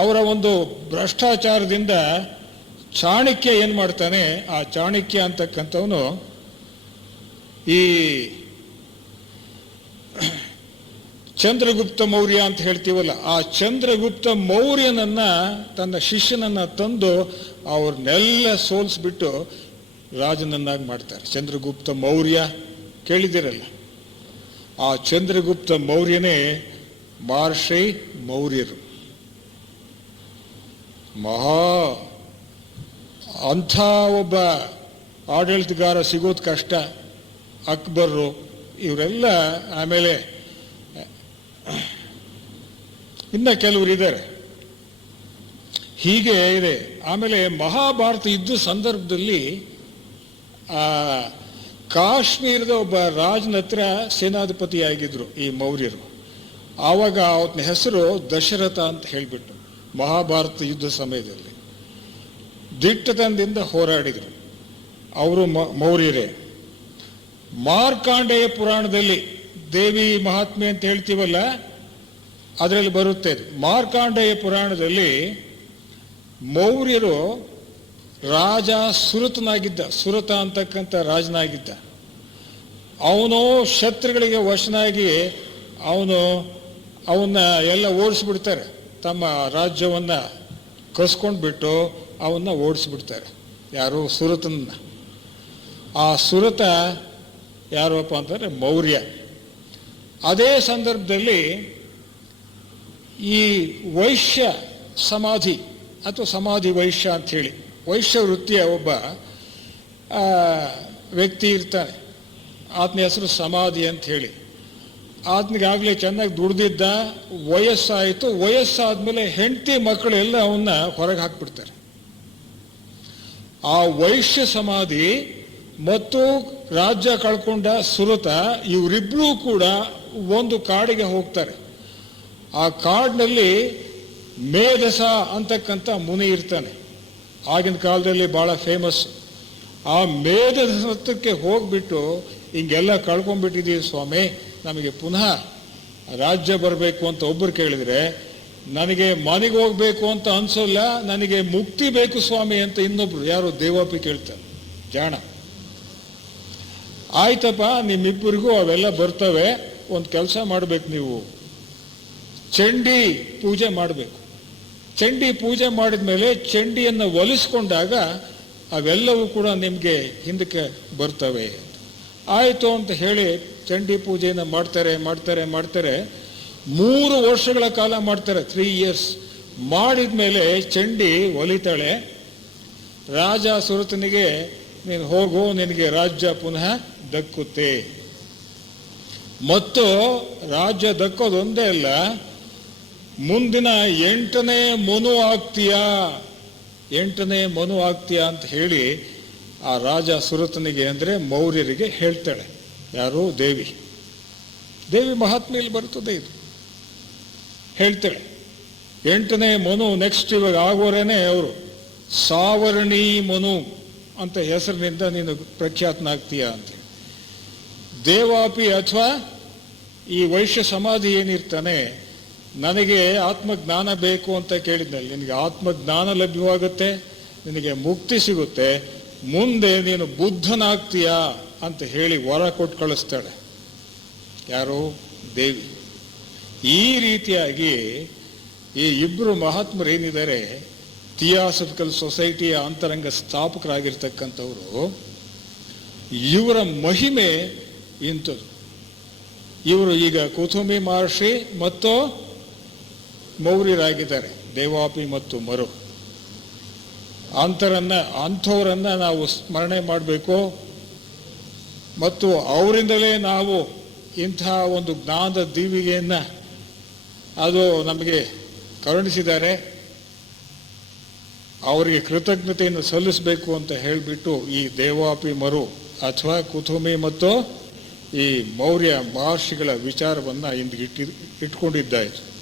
ಅವರ ಒಂದು ಭ್ರಷ್ಟಾಚಾರದಿಂದ ಚಾಣಕ್ಯ ಏನು ಮಾಡ್ತಾನೆ, ಆ ಚಾಣಕ್ಯ ಅಂತಕ್ಕಂಥವನು ಈ ಚಂದ್ರಗುಪ್ತ ಮೌರ್ಯ ಅಂತ ಹೇಳ್ತೀವಲ್ಲ, ಆ ಚಂದ್ರಗುಪ್ತ ಮೌರ್ಯನನ್ನ ತನ್ನ ಶಿಷ್ಯನನ್ನ ತಂದು ಅವ್ರನ್ನೆಲ್ಲ ಸೋಲಿಸ್ಬಿಟ್ಟು ರಾಜನನ್ನಾಗಿ ಮಾಡ್ತಾರೆ. ಚಂದ್ರಗುಪ್ತ ಮೌರ್ಯ ಕೇಳಿದಿರಲ್ಲ, ಆ ಚಂದ್ರಗುಪ್ತ ಮೌರ್ಯನೇ ಮಹರ್ಷಿ ಮೌರ್ಯರು. ಅಂಥ ಒಬ್ಬ ಆಡಳಿತಗಾರ ಸಿಗೋದು ಕಷ್ಟ. ಅಕ್ಬರು ಇವರೆಲ್ಲ, ಆಮೇಲೆ ಇನ್ನ ಕೆಲವರು ಇದ್ದಾರೆ, ಹೀಗೆ ಇದೆ. ಆಮೇಲೆ ಮಹಾಭಾರತ ಯುದ್ಧ ಸಂದರ್ಭದಲ್ಲಿ ಆ ಕಾಶ್ಮೀರದ ಒಬ್ಬ ರಾಜನ ಹತ್ರ ಸೇನಾಧಿಪತಿ ಆಗಿದ್ರು ಈ ಮೌರ್ಯರು. ಆವಾಗ ಅವನ ಹೆಸರು ದಶರಥ ಅಂತ ಹೇಳಿಬಿಟ್ಟು ಮಹಾಭಾರತ ಯುದ್ಧ ಸಮಯದಲ್ಲಿ ದಿಟ್ಟತನದಿಂದ ಹೋರಾಡಿದರು. ಅವರು ಮೌರ್ಯರೇ. ಮಾರ್ಕಾಂಡೇಯ ಪುರಾಣದಲ್ಲಿ ದೇವಿ ಮಹಾತ್ಮೆ ಅಂತ ಹೇಳ್ತೀವಲ್ಲ, ಅದರಲ್ಲಿ ಬರುತ್ತೆ. ಮಾರ್ಕಾಂಡೇಯ ಪುರಾಣದಲ್ಲಿ ಮೌರ್ಯರು ರಾಜ ಸುರತನಾಗಿದ್ದ, ಸುರತ ಅಂತಕ್ಕಂಥ ರಾಜನಾಗಿದ್ದ. ಅವನು ಶತ್ರುಗಳಿಗೆ ವಶನಾಗಿ ಅವನ್ನ ಎಲ್ಲ ಓಡಿಸ್ಬಿಡ್ತಾರೆ. ತಮ್ಮ ರಾಜ್ಯವನ್ನ ಕಸ್ಕೊಂಡು ಬಿಟ್ಟು ಅವನ್ನ ಓಡಿಸ್ಬಿಡ್ತಾರೆ. ಯಾರು? ಸುರತನ. ಆ ಸುರತ ಯಾರಪ್ಪ ಅಂತಂದ್ರೆ ಮೌರ್ಯ. ಅದೇ ಸಂದರ್ಭದಲ್ಲಿ ಈ ವೈಶ್ಯ ಸಮಾಧಿ ಅಥವಾ ಸಮಾಧಿ ವೈಶ್ಯ ಅಂತ ಹೇಳಿ, ವೈಶ್ಯ ವೃತ್ತಿಯ ಒಬ್ಬ ವ್ಯಕ್ತಿ ಇರ್ತಾನೆ. ಆತನ ಹೆಸರು ಸಮಾಧಿ ಅಂತ ಹೇಳಿ. ಆತನಿಗಾಗಲೇ ಚೆನ್ನಾಗಿ ದುಡ್ದಿದ್ದ, ವಯಸ್ಸಾಯಿತು. ವಯಸ್ಸಾದ್ಮೇಲೆ ಹೆಂಡತಿ ಮಕ್ಕಳು ಎಲ್ಲ ಅವನ್ನ ಹೊರಗೆ ಹಾಕ್ಬಿಡ್ತಾರೆ. ಆ ವೈಶ್ಯ ಸಮಾಧಿ ಮತ್ತು ರಾಜ್ಯ ಕಳ್ಕೊಂಡ ಸುರತ ಇವರಿಬ್ಬರೂ ಕೂಡ ಒಂದು ಕಾಡಿಗೆ ಹೋಗ್ತಾರೆ. ಆ ಕಾಡಿನಲ್ಲಿ ಮೇಧಸ ಅಂತಕ್ಕಂಥ ಮುನಿ ಇರ್ತಾನೆ. ಆಗಿನ ಕಾಲದಲ್ಲಿ ಬಹಳ ಫೇಮಸ್. ಆ ಮೇಧಸಕ್ಕೆ ಹೋಗ್ಬಿಟ್ಟು ಹಿಂಗೆಲ್ಲ ಕಳ್ಕೊಂಡ್ಬಿಟ್ಟಿದ್ದೀವಿ ಸ್ವಾಮಿ, ನಮಗೆ ಪುನಃ ರಾಜ್ಯ ಬರಬೇಕು ಅಂತ ಒಬ್ಬರು ಕೇಳಿದ್ರೆ, ನನಗೆ ಮನೆಗೆ ಹೋಗ್ಬೇಕು ಅಂತ ಅನ್ಸೋಲ್ಲ, ನನಗೆ ಮುಕ್ತಿ ಬೇಕು ಸ್ವಾಮಿ ಅಂತ ಇನ್ನೊಬ್ರು ಯಾರು ದೇವಾಪಿ ಕೇಳ್ತಾರೆ. ಜಾಣ. ಆಯ್ತಪ್ಪ, ನಿಮ್ಮಿಬ್ಬರಿಗೂ ಅವೆಲ್ಲ ಬರ್ತವೆ. ಒಂದು ಕೆಲಸ ಮಾಡಬೇಕು, ನೀವು ಚಂಡಿ ಪೂಜೆ ಮಾಡಬೇಕು. ಚಂಡಿ ಪೂಜೆ ಮಾಡಿದ ಮೇಲೆ ಚಂಡಿಯನ್ನು ಒಲಿಸ್ಕೊಂಡಾಗ ಅವೆಲ್ಲವೂ ಕೂಡ ನಿಮಗೆ ಹಿಂದಕ್ಕೆ ಬರ್ತವೆ. ಆಯಿತು ಅಂತ ಹೇಳಿ ಚಂಡಿ ಪೂಜೆಯನ್ನು ಮಾಡ್ತಾರೆ ಮಾಡ್ತಾರೆ ಮಾಡ್ತಾರೆ 3 ವರ್ಷಗಳ ಕಾಲ ಮಾಡ್ತಾರೆ. 3 years ಮಾಡಿದ ಮೇಲೆ ಚಂಡಿ ಒಲಿತಾಳೆ. ರಾಜ ಸುರತನಿಗೆ, ನೀನು ಹೋಗು, ನಿನಗೆ ರಾಜ್ಯ ಪುನಃ ದಕ್ಕುತ್ತೆ. ಮತ್ತು ರಾಜ್ಯ ದಕ್ಕೋದೊಂದೇ ಅಲ್ಲ, ಮುಂದಿನ 8ನೇ ಮನು ಆಗ್ತೀಯಾ, 8ನೇ ಮನು ಆಗ್ತೀಯಾ ಅಂತ ಹೇಳಿ ಆ ರಾಜ ಸುರತನಿಗೆ, ಅಂದರೆ ಮೌರ್ಯರಿಗೆ ಹೇಳ್ತಾಳೆ. ಯಾರು? ದೇವಿ. ದೇವಿ ಮಹಾತ್ಮೆಯಲ್ಲಿ ಬರ್ತದೆ ಇದು. ಹೇಳ್ತಾಳೆ 8ನೇ ಮನು ನೆಕ್ಸ್ಟ್ ಇವಾಗ ಆಗೋರೇನೆ ಅವರು ಸಾವರ್ಣಿ ಮನು ಅಂತ ಹೆಸರಿನಿಂದ ನೀನು ಪ್ರಖ್ಯಾತನಾಗ್ತೀಯ ಅಂತ. ದೇವಾಪಿ ಅಥವಾ ಈ ವೈಶ್ಯ ಸಮಾಧಿ ಏನಿರ್ತಾನೆ, ನನಗೆ ಆತ್ಮಜ್ಞಾನ ಬೇಕು ಅಂತ ಕೇಳಿದ್ನಲ್ಲಿ, ನಿನಗೆ ಆತ್ಮಜ್ಞಾನ ಲಭ್ಯವಾಗುತ್ತೆ, ನಿನಗೆ ಮುಕ್ತಿ ಸಿಗುತ್ತೆ, ಮುಂದೆ ನೀನು ಬುದ್ಧನಾಗ್ತೀಯಾ ಅಂತ ಹೇಳಿ ವರ ಕೊಟ್ಟು ಕಳಿಸ್ತಾಳೆ. ಯಾರು? ದೇವಿ. ಈ ರೀತಿಯಾಗಿ ಈ ಇಬ್ಬರು ಮಹಾತ್ಮರು ಏನಿದ್ದಾರೆ, ಥಿಯಾಸಫಿಕಲ್ ಸೊಸೈಟಿಯ ಅಂತರಂಗ ಸ್ಥಾಪಕರಾಗಿರ್ತಕ್ಕಂಥವರು, ಇವರ ಮಹಿಮೆ ಇಂಥದ್ದು. ಇವರು ಈಗ ಕುಥುಂಬಿ ಮಹರ್ಷಿ ಮತ್ತು ಮೌರ್ಯರಾಗಿದ್ದಾರೆ, ದೇವಾಪಿ ಮತ್ತು ಮರು. ಅಂಥವರನ್ನ ನಾವು ಸ್ಮರಣೆ ಮಾಡಬೇಕು ಮತ್ತು ಅವರಿಂದಲೇ ನಾವು ಇಂತಹ ಒಂದು ಜ್ಞಾನದ ದೀವಿಗೆಯನ್ನು ಅದು ನಮಗೆ ಕರುಣಿಸಿದ್ದಾರೆ, ಅವರಿಗೆ ಕೃತಜ್ಞತೆಯನ್ನು ಸಲ್ಲಿಸಬೇಕು ಅಂತ ಹೇಳಿಬಿಟ್ಟು ಈ ದೇವಾಪಿ ಮರು ಅಥವಾ ಕುಥುಂಬಿ ಮತ್ತು ಈ ಮೌರ್ಯ ಮಹರ್ಷಿಗಳ ವಿಚಾರವನ್ನು ಇಂದು ಇಟ್ಕೊಂಡಿದ್ದಾಯಿತು.